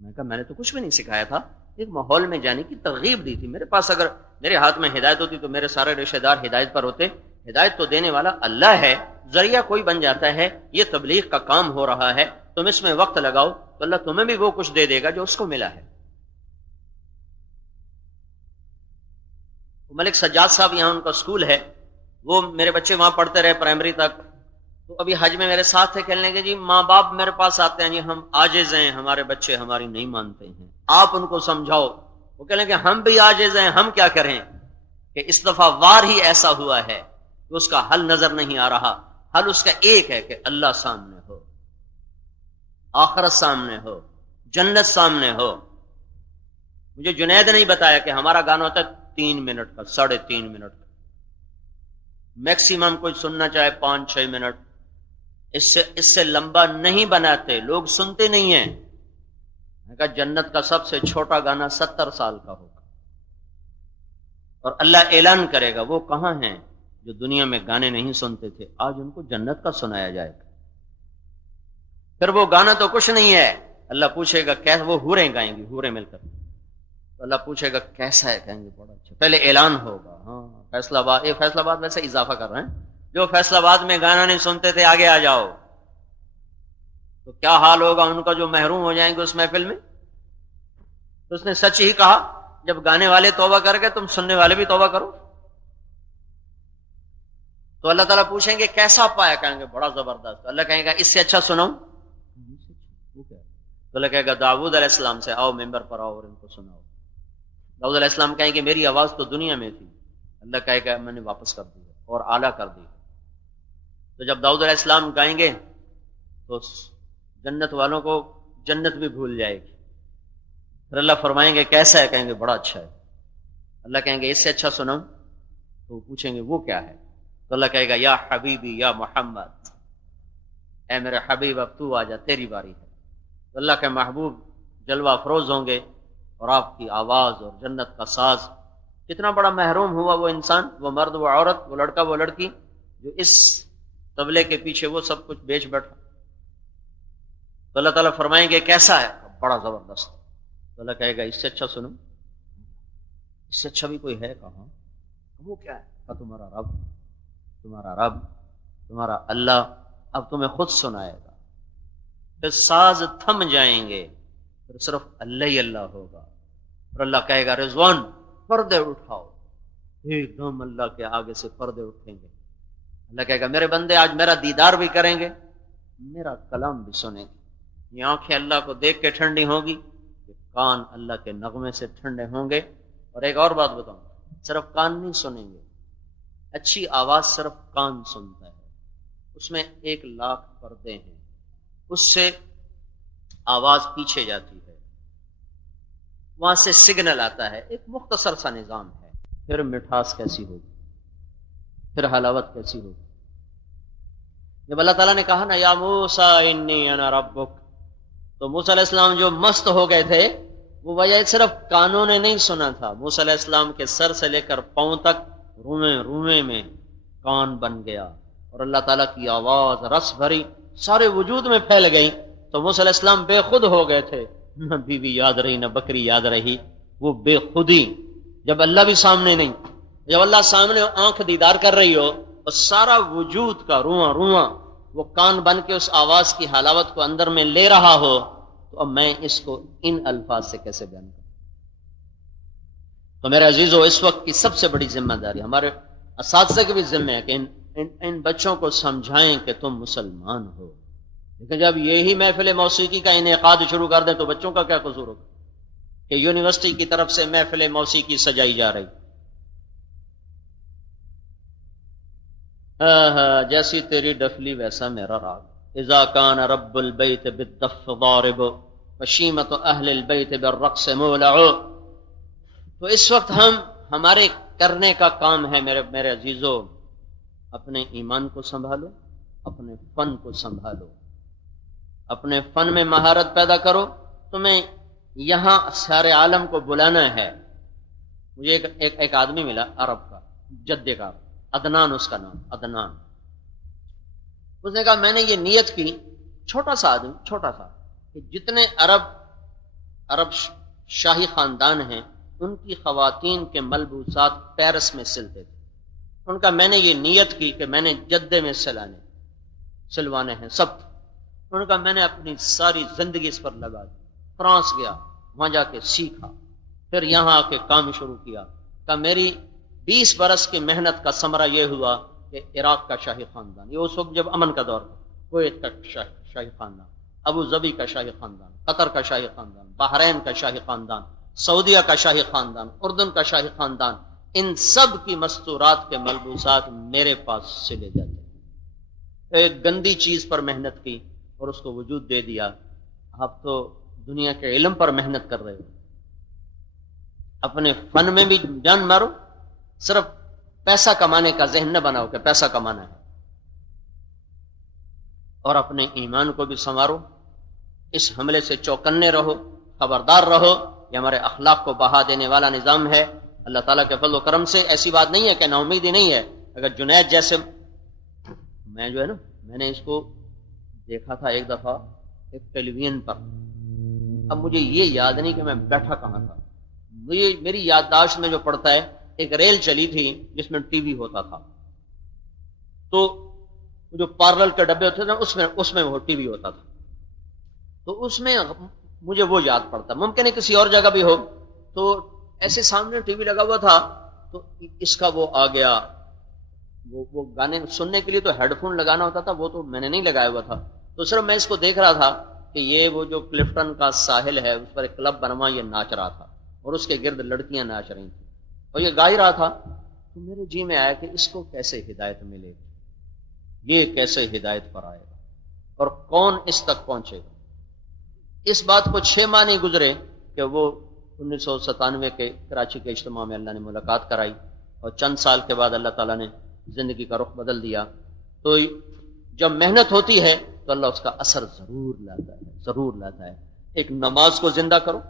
میں کہا میں نے تو کچھ بھی نہیں سکھایا تھا، ایک ماحول میں جانے کی ترغیب دی تھی. میرے پاس اگر میرے ہاتھ میں ہدایت ہوتی تو میرے سارے رشتہ دار ہدایت پر ہوتے. ہدایت تو دینے والا اللہ ہے، ذریعہ کوئی بن جاتا ہے. یہ تبلیغ کا کام ہو رہا ہے، تم اس میں وقت لگاؤ تو اللہ تمہیں بھی وہ کچھ دے دے گا جو اس کو ملا ہے. ملک سجاد صاحب یہاں ان کا سکول ہے، وہ میرے بچے وہاں پڑھتے رہے پرائمری تک. تو ابھی حج میں میرے ساتھ تھے، کہنے لگے جی ماں باپ میرے پاس آتے ہیں جی ہم عاجز ہیں، ہمارے بچے ہماری نہیں مانتے ہیں، آپ ان کو سمجھاؤ. وہ کہنے لگے ہم بھی عاجز ہیں، ہم کیا کریں. کہ اس دفعہ وار ہی ایسا ہوا ہے کہ اس کا حل نظر نہیں آ رہا. حل اس کا ایک ہے کہ اللہ سامنے ہو، آخرت سامنے ہو، جنت سامنے ہو. مجھے جنید نہیں بتایا کہ ہمارا گانا ہوتا ہے 3 منٹ کا، 3.5 منٹ کا، میکسیمم کوئی سننا چاہے 5-6 منٹ، اس سے لمبا نہیں بناتے، لوگ سنتے نہیں ہیں. میں کہا جنت کا سب سے چھوٹا گانا 70 سال کا ہوگا، اور اللہ اعلان کرے گا وہ کہاں ہیں جو دنیا میں گانے نہیں سنتے تھے، آج ان کو جنت کا سنایا جائے گا. پھر وہ گانا تو کچھ نہیں ہے. اللہ پوچھے گا کیسا، وہ حوریں گائیں گی، حوریں مل کر. تو اللہ پوچھے گا کیسا ہے، کہیں گے بڑا اچھا. پہلے اعلان ہوگا، ہاں فیصلہ آباد، یہ فیصلہ آباد ویسے اضافہ کر رہے ہیں، جو فیصلہ آباد میں گانا نہیں سنتے تھے آگے آ جاؤ. تو کیا حال ہوگا ان کا جو محروم ہو جائیں گے اس محفل میں. تو اس نے سچ ہی کہا، جب گانے والے توبہ کر کے تم سننے والے بھی توبہ کرو. تو اللہ تعالیٰ پوچھیں گے کیسا پایا، کہیں گے بڑا زبردست. تو اللہ کہیں گا اس سے اچھا سناؤں. تو اللہ کہے گا داؤد علیہ السلام سے آؤ ممبر پر آؤ اور ان کو سناؤ. داؤد علیہ السلام کہیں گے میری آواز تو دنیا میں تھی. اللہ کہے گا میں نے واپس کر دی اور اعلیٰ کر دی. تو جب داؤد علیہ السلام گائیں گے تو جنت والوں کو جنت بھی بھول جائے گی. پھر اللہ فرمائیں گے کیسا ہے، کہیں گے بڑا اچھا ہے. اللہ کہیں گے اس سے اچھا سناؤں. تو پوچھیں گے وہ کیا ہے. تو اللہ کہے گا یا حبیبی یا محمد، اے میرے حبیب اب تو آ جا، تیری باری ہے. تو اللہ کے محبوب جلوہ افروز ہوں گے اور آپ کی آواز اور جنت کا ساز. کتنا بڑا محروم ہوا وہ انسان، وہ مرد، وہ عورت، وہ لڑکا، وہ لڑکی جو اس طبلے کے پیچھے وہ سب کچھ بیچ بیٹھا. تو اللہ تعالیٰ فرمائیں گے کیسا ہے، بڑا زبردست. تو اللہ کہے گا اس سے اچھا سنو، اس سے اچھا بھی کوئی ہے کہاں. وہ کیا ہے، تمہارا رب، تمہارا رب، تمہارا اللہ اب تمہیں خود سنائے گا. پھر ساز تھم جائیں گے، پھر صرف اللہ ہی اللہ ہوگا. اور اللہ کہے گا رضوان پردے اٹھاؤ. ایک دم اللہ کے آگے سے پردے اٹھیں گے. اللہ کہے گا میرے بندے آج میرا دیدار بھی کریں گے، میرا کلام بھی سنیں گے. یہ آنکھیں اللہ کو دیکھ کے ٹھنڈی ہوگی، یہ کان اللہ کے نغمے سے ٹھنڈے ہوں گے. اور ایک اور بات بتاؤں، صرف کان نہیں سنیں گے، اچھی آواز صرف کان سنتا ہے، اس میں 1,00,000 پردے ہیں. اس سے آواز پیچھے جاتی ہے، وہاں سے سگنل آتا ہے، ایک مختصر سا نظام ہے، پھر مٹھاس کیسی ہوگی، پھر حلاوت کیسی ہوگی۔ جب اللہ تعالیٰ نے کہا نا یا موسیٰ انی انا ربک، تو موسیٰ علیہ السلام جو مست ہو گئے تھے، وہ وجہ صرف کانوں نے نہیں سنا تھا، موسیٰ علیہ السلام کے سر سے لے کر پاؤں تک روئیں روئیں میں کان بن گیا، اور اللہ تعالیٰ کی آواز رس بھری سارے وجود میں پھیل گئی، تو موسیٰ علیہ السلام بے خود ہو گئے تھے، نہ بیوی یاد رہی نہ بکری یاد رہی، وہ بے خودی، جب اللہ بھی سامنے نہیں، جب اللہ سامنے آنکھ دیدار کر رہی ہو اور سارا وجود کا رواں رواں وہ کان بن کے اس آواز کی حلاوت کو اندر میں لے رہا ہو، تو اب میں اس کو ان الفاظ سے کیسے بیان کروں؟ تو میرے عزیزو، اس وقت کی سب سے بڑی ذمہ داری ہمارے اساتذہ کی بھی ذمہ ہے کہ ان بچوں کو سمجھائیں کہ تم مسلمان ہو، لیکن جب یہی محفل موسیقی کا انعقاد شروع کر دیں تو بچوں کا کیا قصور ہوگا کہ یونیورسٹی کی طرف سے محفل موسیقی سجائی جا رہی، جیسی تیری ڈفلی ویسا میرا راگ، اذا کان رب البیت بالدف ضارب وشیمت اہل البیت بالرقص مولع۔ تو اس وقت ہمارے کرنے کا کام ہے میرے عزیزو، اپنے ایمان کو سنبھالو، اپنے فن کو سنبھالو، اپنے فن میں مہارت پیدا کرو۔ تمہیں یہاں سارے عالم کو بلانا ہے۔ مجھے ایک آدمی ملا عرب کا، جدے کا، عدنان اس کا نام، عدنان۔ اس نے کہا میں نے یہ نیت کی، چھوٹا سا آدمی، چھوٹا سا، کہ جتنے عرب شاہی خاندان ہیں ان کی خواتین کے ملبوسات پیرس میں سلتے تھے، ان کا میں نے یہ نیت کی کہ میں نے جدے میں سلوانے ہیں سب۔ ان کا میں نے اپنی ساری زندگی اس پر لگا دی، فرانس گیا، وہاں جا کے سیکھا، پھر یہاں آ کے کام شروع کیا۔ کہ میری 20 برس کی محنت کا ثمرہ یہ ہوا کہ عراق کا شاہی خاندان، یہ اس وقت جب امن کا دور تھا، کویت کا شاہی خاندان، ابو ظبی کا شاہی خاندان، قطر کا شاہی خاندان، بحرین کا شاہی خاندان، سعودیہ کا شاہی خاندان، اردن کا شاہی خاندان، ان سب کی مستورات کے ملبوسات میرے پاس سلے جاتے ہیں۔ ایک گندی چیز پر محنت کی اور اس کو وجود دے دیا۔ آپ تو دنیا کے علم پر محنت کر رہے ہو، اپنے فن میں بھی جان مارو، صرف پیسہ کمانے کا ذہن نہ بناؤ کہ پیسہ کمانا ہے، اور اپنے ایمان کو بھی سنوارو۔ اس حملے سے چوکنے رہو، خبردار رہو، یہ ہمارے اخلاق کو بہا دینے والا نظام ہے۔ اللہ تعالیٰ کے فضل و کرم سے ایسی بات نہیں ہے کہ نا امیدی نہیں ہے۔ اگر جنید جیسے، میں نے اس کو دیکھا تھا ایک دفعہ ایک ٹیلی ویژن پر، اب مجھے یہ یاد نہیں کہ میں بیٹھا کہاں تھا، میری یادداشت میں جو پڑتا ہے، ایک ریل چلی تھی جس میں ٹی وی ہوتا تھا، تو جو پارلر کے ڈبے ہوتے تھے اس میں وہ ٹی وی ہوتا تھا، تو اس میں مجھے وہ یاد پڑتا، ممکن ہے کسی اور جگہ بھی ہو۔ تو ایسے سامنے ٹی وی لگا ہوا تھا، تو اس کا وہ آ گیا، وہ گانے سننے کے لیے تو ہیڈ فون لگانا ہوتا تھا، وہ تو میں نے نہیں لگایا ہوا تھا، تو صرف میں اس کو دیکھ رہا تھا کہ یہ وہ جو کلفٹن کا ساحل ہے اس پر ایک کلب بنوا، یہ ناچ رہا تھا اور اس کے گرد لڑکیاں ناچ رہی تھیں اور یہ گا ہی رہا تھا۔ تو میرے جی میں آیا کہ اس کو کیسے ہدایت ملے گی، یہ کیسے ہدایت پر آئے گا اور کون اس تک پہنچے گا۔ اس بات کو 6 ماہ نہیں گزرے کہ وہ 1997 کے کراچی کے اجتماع میں اللہ نے ملاقات کرائی، اور چند سال کے بعد اللہ تعالیٰ نے زندگی کا رخ بدل دیا۔ تو جب محنت ہوتی ہے تو اللہ اس کا اثر ضرور لاتا ہے، ضرور لاتا ہے۔ ایک نماز کو زندہ کرو،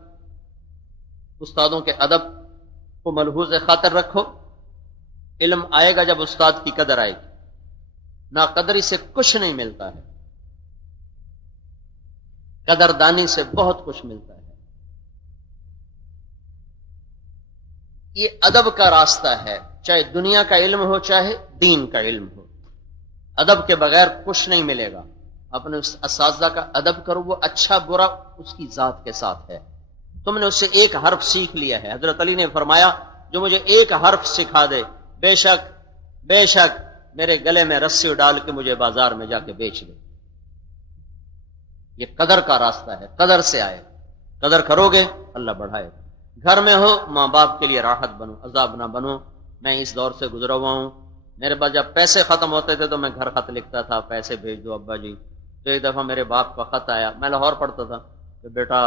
استادوں کے ادب کو ملحوظ خاطر رکھو، علم آئے گا جب استاد کی قدر آئے گی، ناقدری سے کچھ نہیں ملتا ہے، قدردانی سے بہت کچھ ملتا ہے۔ یہ ادب کا راستہ ہے، چاہے دنیا کا علم ہو چاہے دین کا علم ہو، ادب کے بغیر کچھ نہیں ملے گا۔ اپنے اساتذہ کا ادب کرو، وہ اچھا برا اس کی ذات کے ساتھ ہے، تم نے اس سے ایک حرف سیکھ لیا ہے۔ حضرت علی نے فرمایا جو مجھے ایک حرف سکھا دے، بے شک میرے گلے میں رسی ڈال کے مجھے بازار میں جا کے بیچ دے۔ یہ قدر کا راستہ ہے، قدر سے آئے، قدر کرو گے اللہ بڑھائے گا۔ گھر میں ہو، ماں باپ کے لیے راحت بنو، عذاب نہ بنو۔ میں اس دور سے گزرا ہوا ہوں، میرے پاس جب پیسے ختم ہوتے تھے تو میں گھر خط لکھتا تھا، پیسے بھیج دو ابا جی۔ تو ایک دفعہ میرے باپ کا خط آیا، میں لاہور پڑھتا تھا، کہ بیٹا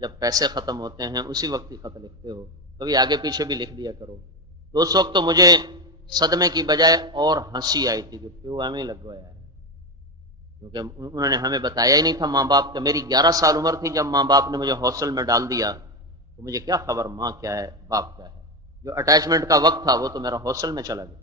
جب پیسے ختم ہوتے ہیں اسی وقت ہی خط لکھتے ہو، کبھی آگے پیچھے بھی لکھ دیا کرو۔ تو اس وقت تو مجھے صدمے کی بجائے اور ہنسی آئی تھی کہ پیو ہمیں لگوایا ہے، کیونکہ انہوں نے ہمیں بتایا ہی نہیں تھا ماں باپ کا۔ میری 11 سال عمر تھی جب ماں باپ نے مجھے ہاسٹل میں ڈال دیا، تو مجھے کیا خبر ماں کیا ہے باپ کیا ہے۔ جو اٹیچمنٹ کا وقت تھا وہ تو میرا ہاسٹل میں چلا گیا،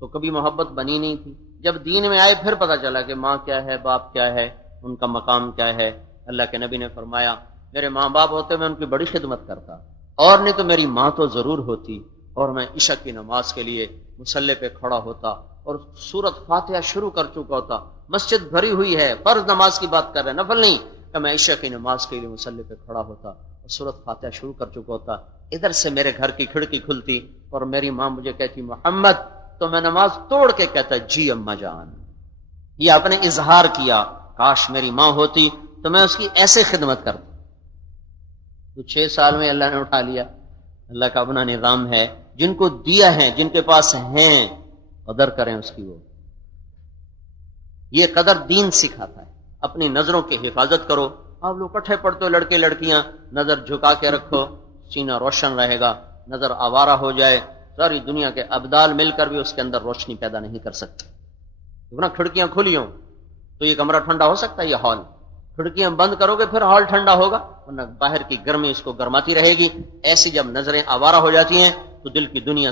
تو کبھی محبت بنی نہیں تھی۔ جب دین میں آئے پھر پتہ چلا کہ ماں کیا ہے، باپ کیا ہے، ان کا مقام کیا ہے۔ اللہ کے نبی نے فرمایا میرے ماں باپ ہوتے میں ان کی بڑی خدمت کرتا، اور نہیں تو میری ماں تو ضرور ہوتی، اور میں عشاء کی نماز کے لیے مصلی پہ کھڑا ہوتا اور سورت فاتحہ شروع کر چکا ہوتا، مسجد بھری ہوئی ہے، فرض نماز کی بات کر رہے ہیں، نفل نہیں، کہ میں عشاء کی نماز کے لیے مصلی پہ کھڑا ہوتا اور سورت فاتحہ شروع کر چکا ہوتا۔ ادھر سے میرے گھر کی کھڑکی کھلتی اور میری ماں مجھے کہتی محمد، تو میں نماز توڑ کے کہتا جی اماں جان۔ یہ آپ نے اظہار کیا کاش میری ماں ہوتی تو میں اس کی ایسے خدمت کرتا۔ تو 6 سال میں اللہ نے اٹھا لیا۔ اللہ کا اپنا نظام ہے، جن کو دیا ہے، جن کے پاس ہیں، قدر کریں اس کی۔ وہ یہ قدر دین سکھاتا ہے۔ اپنی نظروں کی حفاظت کرو۔ آپ لوگ کٹھے پڑتے ہو لڑکے لڑکیاں، نظر جھکا کے رکھو، سینہ روشن رہے گا۔ نظر آوارہ ہو جائے، ساری دنیا کے ابدال مل کر بھی اس کے اندر روشنی پیدا نہیں کر سکتے۔ ورنہ کھڑکیاں کھلی ہوں تو یہ کمرہ ٹھنڈا ہو سکتا ہے، یہ ہال۔ کھڑکیاں بند کرو گے پھر ہال ٹھنڈا ہوگا، ورنہ باہر کی گرمی اس کو گرماتی رہے گی۔ ایسی جب نظریں آوارہ ہو جاتی ہیں تو دل کی دنیا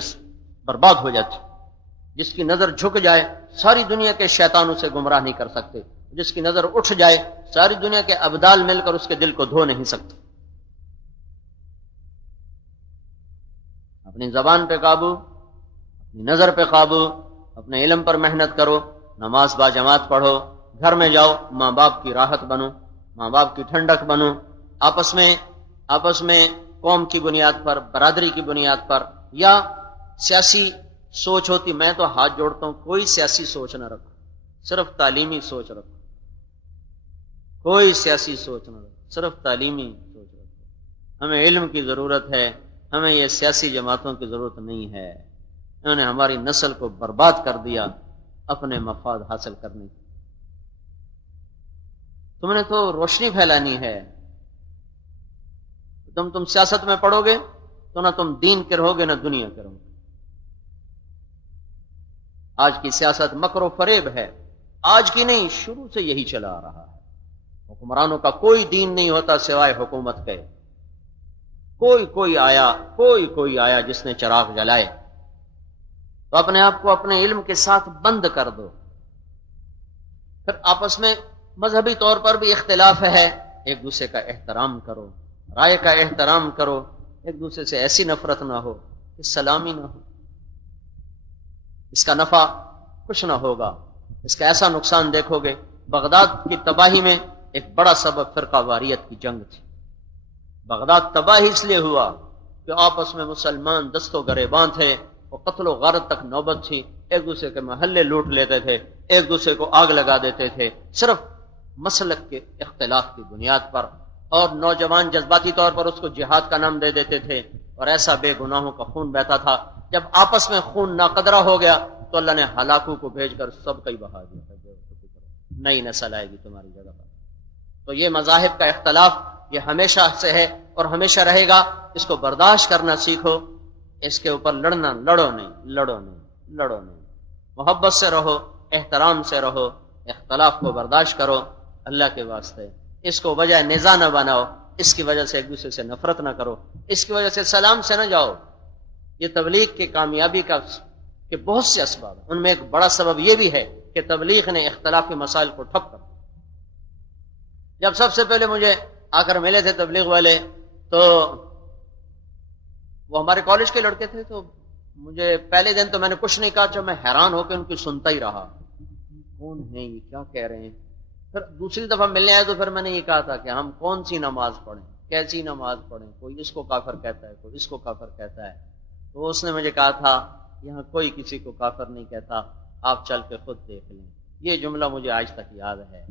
برباد ہو جاتی۔ جس کی نظر جھک جائے ساری دنیا کے شیطان اسے گمراہ نہیں کر سکتے، جس کی نظر اٹھ جائے ساری دنیا کے ابدال مل کر اس کے دل کو دھو نہیں سکتے۔ اپنی زبان پہ قابو، اپنی نظر پہ قابو، اپنے علم پر محنت کرو، نماز با جماعت پڑھو، گھر میں جاؤ ماں باپ کی راحت بنو، ماں باپ کی ٹھنڈک بنو۔ آپس میں قوم کی بنیاد پر، برادری کی بنیاد پر، یا سیاسی سوچ ہوتی، میں تو ہاتھ جوڑتا ہوں کوئی سیاسی سوچ نہ رکھو، صرف تعلیمی سوچ رکھو۔ کوئی سیاسی سوچ نہ رکھو، صرف تعلیمی سوچ رکھو۔ ہمیں علم کی ضرورت ہے، ہمیں یہ سیاسی جماعتوں کی ضرورت نہیں ہے۔ انہوں نے ہماری نسل کو برباد کر دیا اپنے مفاد حاصل کرنے کی۔ تم نے تو روشنی پھیلانی ہے۔ تم سیاست میں پڑھو گے تو نہ تم دین کے رہو گے نہ دنیا کے رہو گے۔ آج کی سیاست مکر و فریب ہے، آج کی نہیں، شروع سے یہی چلا آ رہا ہے۔ حکمرانوں کا کوئی دین نہیں ہوتا سوائے حکومت کے۔ کوئی آیا جس نے چراغ جلائے، تو اپنے آپ کو اپنے علم کے ساتھ بند کر دو۔ پھر آپس میں مذہبی طور پر بھی اختلاف ہے، ایک دوسرے کا احترام کرو، رائے کا احترام کرو، ایک دوسرے سے ایسی نفرت نہ ہو کہ سلامی نہ ہو۔ اس کا نفع کچھ نہ ہوگا، اس کا ایسا نقصان دیکھو گے۔ بغداد کی تباہی میں ایک بڑا سبب فرقہ واریت کی جنگ تھی۔ بغداد تباہی اس لیے ہوا کہ آپس میں مسلمان دست و گریباں تھے، اور قتل و غارت تک نوبت تھی، ایک دوسرے کے محلے لوٹ لیتے تھے، ایک دوسرے کو آگ لگا دیتے تھے، صرف مسلک کے اختلاف کی بنیاد پر، اور نوجوان جذباتی طور پر اس کو جہاد کا نام دے دیتے تھے، اور ایسا بے گناہوں کا خون بہتا تھا۔ جب آپس میں خون ناقدرہ ہو گیا تو اللہ نے ہلاکوں کو بھیج کر سب کا ہی بہا دیا، نئی نسل آئے گی تمہاری جگہ پر۔ تو یہ مذاہب کا اختلاف یہ ہمیشہ سے ہے اور ہمیشہ رہے گا، اس کو برداشت کرنا سیکھو، اس کے اوپر لڑو نہیں، محبت سے رہو، احترام سے رہو، اختلاف کو برداشت کرو اللہ کے واسطے۔ اس کو وجہ نزاع نہ بناؤ، اس کی وجہ سے ایک دوسرے سے نفرت نہ کرو، اس کی وجہ سے سلام سے نہ جاؤ۔ یہ تبلیغ کی کامیابی کا کہ بہت سے اسباب ہیں، ان میں ایک بڑا سبب یہ بھی ہے کہ تبلیغ نے اختلافی مسائل کو ٹھپ کر دیا۔ جب سب سے پہلے مجھے آ کر ملے تھے تبلیغ والے، تو وہ ہمارے کالج کے لڑکے تھے، تو مجھے پہلے دن تو میں نے کچھ نہیں کہا، جب میں حیران ہو کے ان کی سنتا ہی رہا، کون ہیں یہ، کیا کہہ رہے ہیں۔ پھر دوسری دفعہ ملنے آئے تو پھر میں نے یہ کہا تھا کہ ہم کون سی نماز پڑھیں، کیسی نماز پڑھیں، کوئی اس کو کافر کہتا ہے، کوئی اس کو کافر کہتا ہے۔ تو اس نے مجھے کہا تھا یہاں کوئی کسی کو کافر نہیں کہتا، آپ چل کے خود دیکھ لیں۔ یہ جملہ مجھے آج تک یاد ہے۔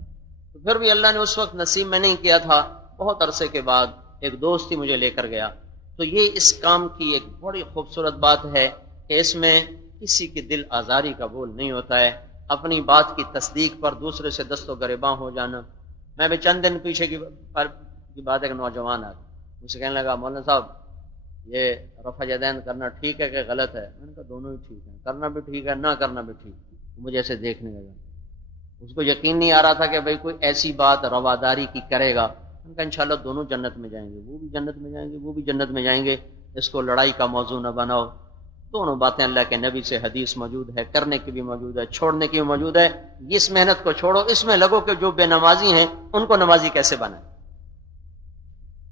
تو پھر بھی اللہ نے اس وقت نصیب میں نہیں کیا تھا، بہت عرصے کے بعد ایک دوست ہی مجھے لے کر گیا۔ تو یہ اس کام کی ایک بڑی خوبصورت بات ہے کہ اس میں کسی کی دل آزاری کا بول نہیں ہوتا ہے، اپنی بات کی تصدیق پر دوسرے سے دست و گریباں ہو جانا، میں بھی چند دن پیچھے کی بات ہے کہ نوجوان آ گیا، مجھ سے کہنے لگا مولانا صاحب یہ رفع یدین کرنا ٹھیک ہے کہ غلط ہے؟ میں نے کہا دونوں ہی ٹھیک ہیں، کرنا بھی ٹھیک ہے، نہ کرنا بھی ٹھیک ہے۔ مجھے ایسے دیکھنے لگا، اس کو یقین نہیں آ رہا تھا کہ بھئی کوئی ایسی بات رواداری کی کرے گا۔ میں نے کہا انشاءاللہ دونوں جنت میں جائیں گے، وہ بھی جنت میں جائیں گے، وہ بھی جنت میں جائیں گے، اس کو لڑائی کا موضوع نہ بناؤ۔ دونوں باتیں اللہ کے نبی سے حدیث موجود ہے، کرنے کی بھی موجود ہے، چھوڑنے کی بھی موجود ہے۔ اس محنت کو چھوڑو، اس میں لگو کہ جو بے نمازی ہیں ان کو نمازی کیسے بنائیں۔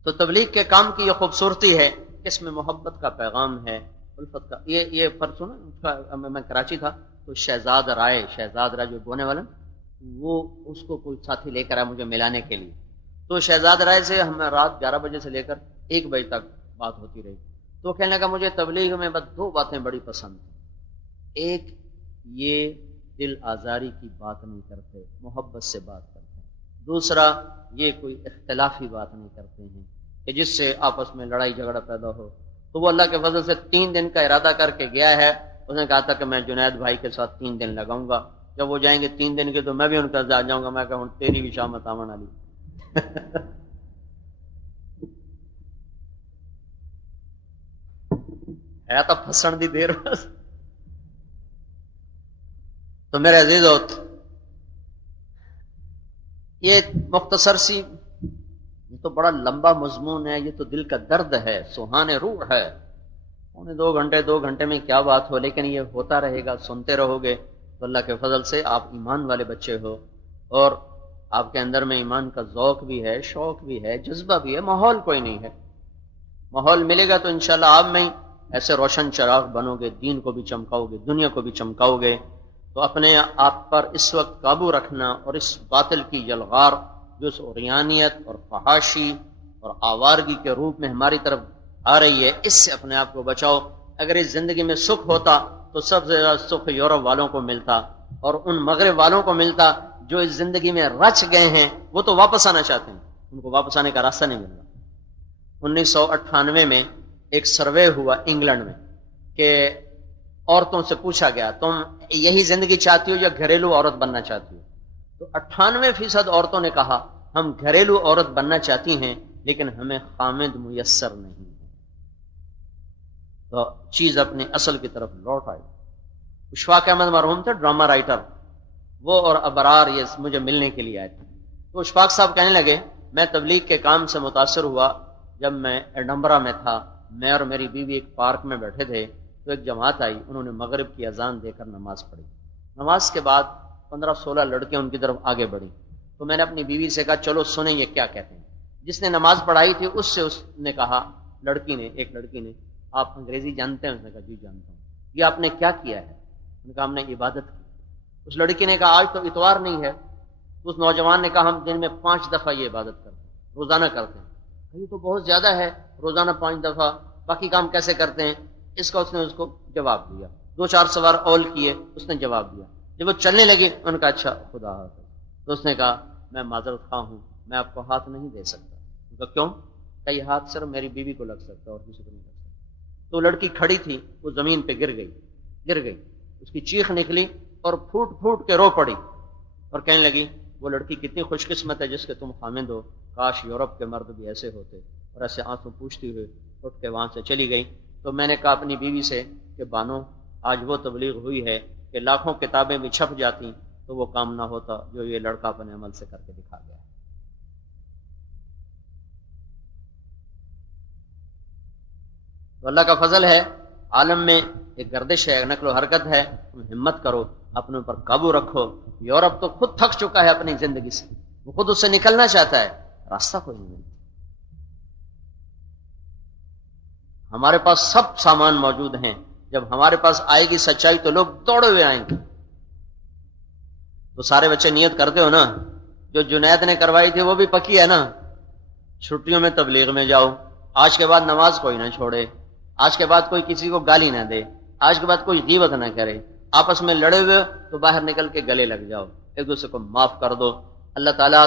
تو تبلیغ کے کام کی یہ خوبصورتی ہے، اس میں محبت کا پیغام ہے، الفت کا۔ یہ فرض سنا، میں کراچی تھا تو شہزاد رائے جو بونے والا، وہ اس کو کوئی ساتھی لے کر آیا مجھے ملانے کے لیے۔ تو شہزاد رائے سے ہمیں رات 11 بجے سے لے کر 1 بجے تک بات ہوتی رہی۔ تو کہنے لگا مجھے تبلیغ میں بس 2 باتیں بڑی پسند ہیں، ایک یہ دل آزاری کی بات نہیں کرتے، محبت سے بات کرتے ہیں، دوسرا یہ کوئی اختلافی بات نہیں کرتے ہیں کہ جس سے آپس میں لڑائی جھگڑا پیدا ہو۔ تو وہ اللہ کے فضل سے 3 دن کا ارادہ کر کے گیا ہے۔ اس نے کہا تھا کہ میں جنید بھائی کے ساتھ 3 دن لگاؤں گا، جب وہ جائیں گے 3 دن کے تو میں بھی ان کا ساتھ جاؤں گا۔ میں کہوں تیری بھی شامت آمن علی۔ ہے تو پھسن دی دیر بس۔ تو میرے عزیزو، یہ مختصر سی، یہ تو بڑا لمبا مضمون ہے، یہ تو دل کا درد ہے، سوہان روح ہے۔ 2 گھنٹے میں کیا بات ہو، لیکن یہ ہوتا رہے گا، سنتے رہو گے تو اللہ کے فضل سے آپ ایمان والے بچے ہو، اور آپ کے اندر میں ایمان کا ذوق بھی ہے، شوق بھی ہے، جذبہ بھی ہے۔ ماحول کوئی نہیں ہے، ماحول ملے گا تو انشاءاللہ آپ میں ایسے روشن چراغ بنو گے، دین کو بھی چمکاؤ گے، دنیا کو بھی چمکاؤ گے۔ تو اپنے آپ پر اس وقت قابو رکھنا، اور اس باطل کی یلغار جو اس عریانیت اور فحاشی اور آوارگی کے روپ میں ہماری طرف آ رہی ہے، اس سے اپنے آپ کو بچاؤ۔ اگر اس زندگی میں سکھ ہوتا تو سب سے زیادہ سکھ یورپ والوں کو ملتا، اور ان مغرب والوں کو ملتا جو اس زندگی میں رچ گئے ہیں۔ وہ تو واپس آنا چاہتے ہیں، ان کو واپس آنے کا راستہ نہیں مل رہا۔ 1998 میں ایک سروے ہوا انگلینڈ میں کہ عورتوں سے پوچھا گیا تم یہی زندگی چاہتی ہو یا گھریلو عورت بننا چاہتی ہو؟ تو 98% عورتوں نے کہا ہم گھریلو عورت بننا چاہتی ہیں، لیکن ہمیں خامد میسر نہیں ہے۔ تو چیز اپنے اصل کی طرف لوٹ آئی۔ اشفاق احمد مرحوم تھے ڈرامہ رائٹر، وہ اور ابرار یہ مجھے ملنے کے لیے آئے تھے۔ تو اشفاق صاحب کہنے لگے میں تبلیغ کے کام سے متاثر ہوا جب میں ایڈنبرا میں تھا، میں اور میری بیوی ایک پارک میں بیٹھے تھے، تو ایک جماعت آئی، انہوں نے مغرب کی اذان دے کر نماز پڑھی۔ نماز کے بعد 15-16 لڑکیاں ان کی طرف آگے بڑھی، تو میں نے اپنی بیوی سے کہا چلو سنیں یہ کیا کہتے ہیں۔ جس نے نماز پڑھائی تھی اس نے کہا، ایک لڑکی نے آپ انگریزی جانتے ہیں؟ اس نے کہا جی جانتا ہوں۔ یہ آپ نے کیا کیا ہے؟ انہوں نے کہا ہم نے عبادت کی۔ اس لڑکی نے کہا آج تو اتوار نہیں ہے۔ اس نوجوان نے کہا ہم دن میں 5 دفعہ یہ عبادت کرتے ہیں، روزانہ کرتے ہیں۔ یہ تو بہت زیادہ ہے، روزانہ 5 دفعہ، باقی کام کیسے کرتے ہیں؟ اس کو جواب دیا، 2-4 سوال اول کیے، اس نے جواب دیا۔ جب وہ چلنے لگے ان کا اچھا خدا حافظ، تو اس نے کہا میں معذرت خواہ ہوں، میں آپ کو ہاتھ نہیں دے سکتا۔ ان کا کیوں؟ کہ یہ ہاتھ صرف میری بیوی کو لگ سکتا اور کسی کو نہیں لگ سکتا۔ تو لڑکی کھڑی تھی، وہ زمین پہ گر گئی، اس کی چیخ نکلی اور پھوٹ پھوٹ کے رو پڑی، اور کہنے لگی وہ لڑکی کتنی خوش قسمت ہے جس کے تم خامند ہو، کاش یورپ کے مرد بھی ایسے ہوتے۔ اور ایسے آنسو پوچھتی ہوئے اٹھ کے وہاں سے چلی گئی۔ تو میں نے کہا اپنی بیوی سے کہ بانو آج وہ تبلیغ ہوئی ہے کہ لاکھوں کتابیں بھی چھپ جاتی تو وہ کام نہ ہوتا جو یہ لڑکا اپنے عمل سے کر کے دکھا گیا۔ تو اللہ کا فضل ہے، عالم میں ایک گردش ہے، نقل و حرکت ہے، تم ہمت کرو، اپنے اوپر قابو رکھو۔ یورپ تو خود تھک چکا ہے اپنی زندگی سے، وہ خود اس سے نکلنا چاہتا ہے، راستہ کوئی نہیں ملتا۔ ہمارے پاس سب سامان موجود ہیں، جب ہمارے پاس آئے گی سچائی تو لوگ دوڑے ہوئے آئیں گے۔ تو سارے بچے نیت کرتے ہو نا، جو جنید نے کروائی تھی وہ بھی پکی ہے نا، چھٹیوں میں تبلیغ میں جاؤ، آج کے بعد نماز کوئی نہ چھوڑے، آج کے بعد کوئی کسی کو گالی نہ دے، آج کے بعد کوئی غیبت نہ کرے، آپس میں لڑے ہوئے تو باہر نکل کے گلے لگ جاؤ، ایک دوسرے کو معاف کر دو۔ اللہ تعالیٰ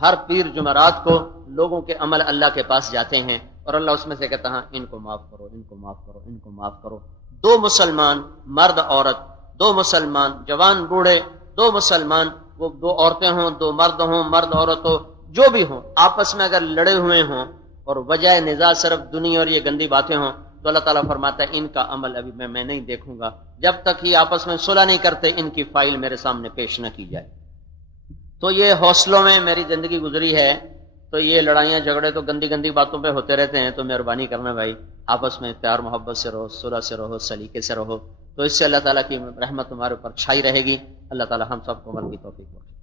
ہر پیر جمعرات کو لوگوں کے عمل اللہ کے پاس جاتے ہیں، اور اللہ اس میں سے کہتا ہے ان کو معاف کرو، ان کو معاف کرو، ان کو معاف کرو۔ 2 مسلمان مرد عورت، 2 مسلمان جوان بوڑھے، 2 مسلمان وہ دو عورتیں ہوں، دو مرد ہوں، مرد عورت ہو، جو بھی ہوں، آپس میں اگر لڑے ہوئے ہوں اور وجہ نزاع صرف دنیا اور یہ گندی باتیں ہوں تو اللہ تعالیٰ فرماتا ہے ان کا عمل ابھی میں نہیں دیکھوں گا، جب تک یہ آپس میں صلح نہیں کرتے ان کی فائل میرے سامنے پیش نہ کی جائے۔ تو یہ حوصلوں میں میری زندگی گزری ہے، تو یہ لڑائیاں جھگڑے تو گندی گندی باتوں پہ ہوتے رہتے ہیں، تو مہربانی کرنا بھائی آپس میں پیار محبت سے رہو، صلح سے رہو، سلیقے سے رہو، تو اس سے اللہ تعالیٰ کی رحمت تمہارے اوپر چھائی رہے گی۔ اللہ تعالیٰ ہم سب کو عمل کی توفیق بخشے۔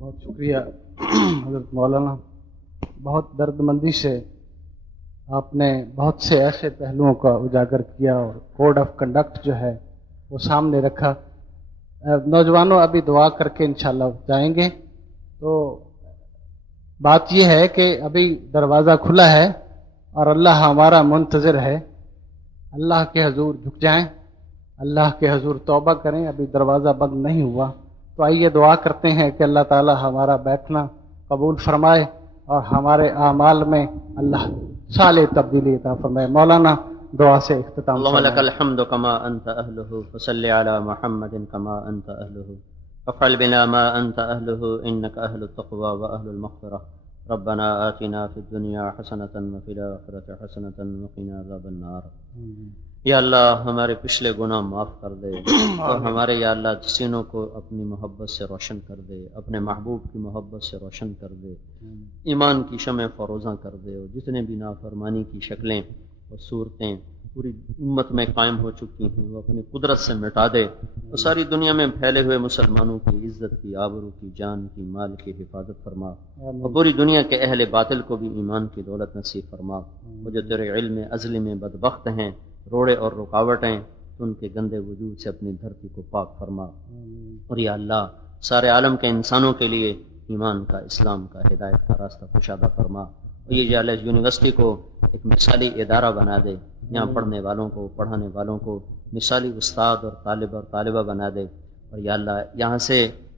بہت شکریہ حضرت مولانا، بہت درد مندی سے آپ نے بہت سے ایسے پہلوؤں کا اجاگر کیا اور کوڈ آف کنڈکٹ جو ہے وہ سامنے رکھا۔ نوجوانوں ابھی دعا کر کے انشاءاللہ جائیں گے، تو بات یہ ہے کہ ابھی دروازہ کھلا ہے اور اللہ ہمارا منتظر ہے، اللہ کے حضور جھک جائیں، اللہ کے حضور توبہ کریں، ابھی دروازہ بند نہیں ہوا۔ تو آئیے دعا کرتے ہیں کہ اللہ تعالی ہمارا بیٹھنا قبول فرمائے اور ہمارے اعمال میں اللہ صالح تبدیلی عطا فرمائے۔ مولانا دعا سے اختتام اللهم لك فرمائیں۔ الحمد كما أنت أهله فصل على محمد كما أنت أهله وافعل بنا ما أنت أهله إنك أهل التقوى وأهل المغفرة ربنا آتنا في الدنيا حسنة وفي الآخرة حسنة وقنا عذاب النار۔ یا اللہ ہمارے پچھلے گناہ معاف کر دے اور ہمارے یا اللہ سینوں کو اپنی محبت سے روشن کر دے، اپنے محبوب کی محبت سے روشن کر دے، ایمان کی شمع فروزاں کر دے، اور جتنے بھی نافرمانی کی شکلیں اور صورتیں پوری امت میں قائم ہو چکی ہیں وہ اپنی قدرت سے مٹا دے، اور ساری دنیا میں پھیلے ہوئے مسلمانوں کی عزت کی، آبرو کی، جان کی، مال کی حفاظت فرما، اور پوری دنیا کے اہل باطل کو بھی ایمان کی دولت نصیب فرما، اور جو تیرے علم ازلی میں بدبخت ہیں، روڑے اور رکاوٹیں، تو ان کے گندے وجود سے اپنی دھرتی کو پاک فرما، اور یا اللہ سارے عالم کے انسانوں کے لیے ایمان کا، اسلام کا، ہدایت کا راستہ کشادہ فرما، اور یہ جالس یونیورسٹی کو ایک مثالی ادارہ بنا دے، یہاں پڑھنے والوں کو، پڑھانے والوں کو مثالی استاد اور طالب اور طالبہ بنا دے، اور یا اللہ یہاں سے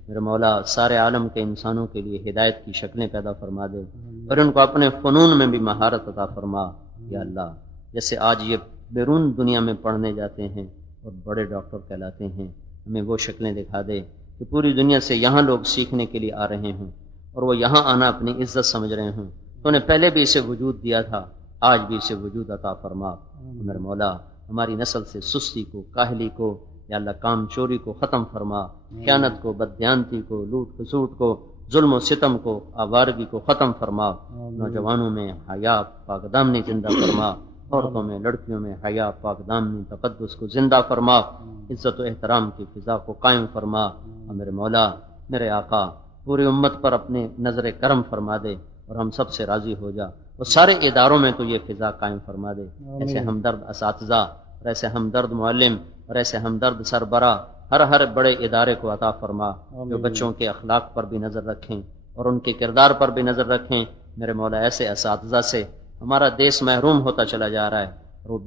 میرے مولا سارے عالم کے انسانوں کے لیے ہدایت کی شکلیں پیدا فرما دے، اور ان کو اپنے فنون میں بھی مہارت عطا فرما۔ یا اللہ جیسے آج یہ بیرون دنیا میں پڑھنے جاتے ہیں اور بڑے ڈاکٹر کہلاتے ہیں، ہمیں وہ شکلیں دکھا دے کہ پوری دنیا سے یہاں لوگ سیکھنے کے لیے آ رہے ہوں اور وہ یہاں آنا اپنی عزت سمجھ رہے ہوں، تو نے پہلے بھی اسے وجود دیا تھا، آج بھی اسے وجود عطا فرما۔ میرے مولا ہماری نسل سے سستی کو، کاہلی کو، یا اللہ کام چوری کو ختم فرما، خیانت کو، بددیانتی کو، لوٹ کھسوٹ کو، ظلم و ستم کو، آوارگی کو ختم فرما، نوجوانوں میں حیا پاک دامنی زندہ فرما، عورتوں میں، لڑکیوں میں حیا پاک دامنی تقدس کو زندہ فرما، عزت و احترام کی فضا کو قائم فرما، اور میرے مولا میرے آقا پوری امت پر اپنے نظر کرم فرما دے اور ہم سب سے راضی ہو جا، اور سارے اداروں میں تو یہ فضا قائم فرما دے، ایسے ہمدرد اساتذہ اور ایسے ہمدرد معلم اور ایسے ہمدرد سربراہ ہر بڑے ادارے کو عطا فرما، جو بچوں کے اخلاق پر بھی نظر رکھیں اور ان کے کردار پر بھی نظر رکھیں۔ میرے مولا ایسے اساتذہ سے ہمارا دیش محروم ہوتا چلا جا رہا ہے اور وہ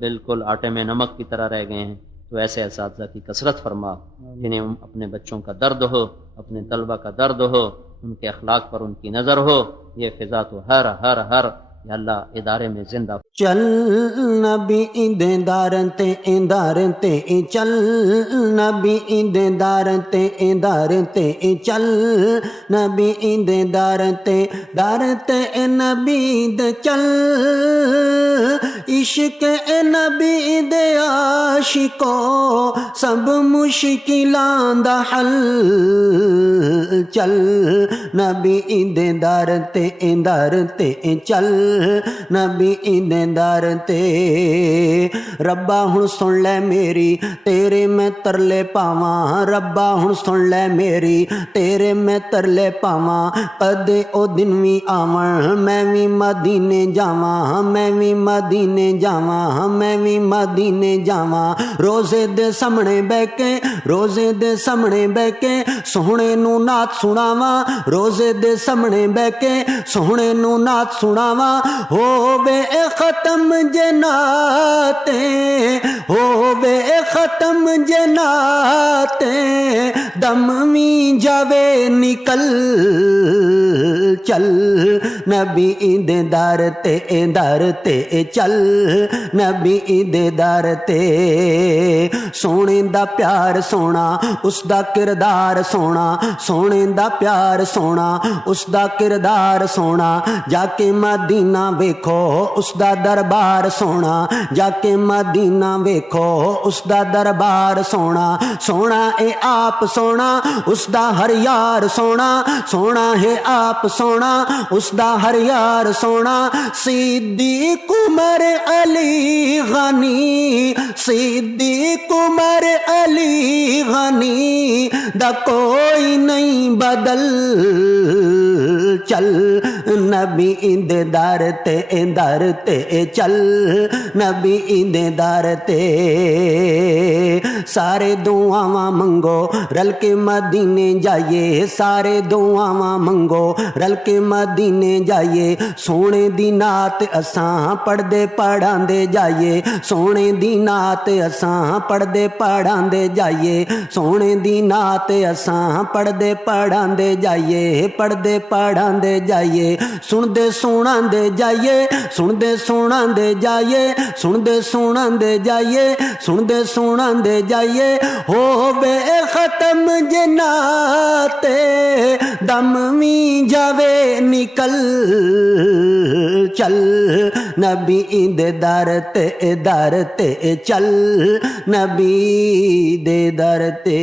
بالکل آٹے میں نمک کی طرح رہ گئے ہیں، تو ایسے اساتذہ کی کثرت فرما جنہیں اپنے بچوں کا درد ہو، اپنے طلبہ کا درد ہو، ان کے اخلاق پر ان کی نظر ہو، یہ فضا تو ہر یا اللہ ادارے میں زندہ۔ چل نبی دارتے چل نبی دارتے چل نبی دارتے نبی چل عشق نبی دے عاشقو سب مشکلاں دا حل چل نبی دارتے چل نبی دارتے ربا ہن سن لے میری تیرے میں ترلے پاواں، ربا ہن سن لے میری تیرے میں ترلے پاواں، کدے او دن وی آون میں وی مدینے جاواں، میں وی مدینے جاواں، میں وی مدینے جاواں، روزے دے سامنے بہ کے، روزے دے سامنے بہ کے سوہنے نو نعت سناواں، روزے دے سامنے بہ کے سوہنے نو نعت سناواں، ہووے ختم جناتیں، ہووے ختم جناتیں، دم وی جاوے نکل چل نبی دارتے چل نبی دے در تے سونے دا پیار سونا اس دا کردار سونا سونے دا پیار سونا اس دا کردار سونا جا کے مدینہ ویکھو اس دا دربار سونا جا کے مدینہ ویکھو اس دا دربار سونا سونا اے آپ سونا اس دا ہر یار سونا سونا ہے آپ سونا اس دا ہر یار سونا صدیق عمر علی غنی صدیق عمر علی غنی دا کوئی نہیں بدل چل نبی دے در تے چل نبی دے در تے سارے دعاواں منگو رل کے مدینے جائیے سارے دعاواں منگو رل کے مدینے جائیے سونے دی نعت اساں پڑھ دے پڑھاں دے جائیے سونے دی نعت اساں پڑھ دے پڑھاں دے جائیے سونے دی نعت اساں پڑھ دے پڑھاں دے جائیے پڑھ دے پڑھاں دے جائیے سن دے سونا دے جائیے سن دے سونا دے جائیے سن دے سونا دے جائیے سن دے سونا دے جائیے ہو بے ختم جناتے دم وی جاوے نکل چل نبی دے در تے چل نبی دے در تے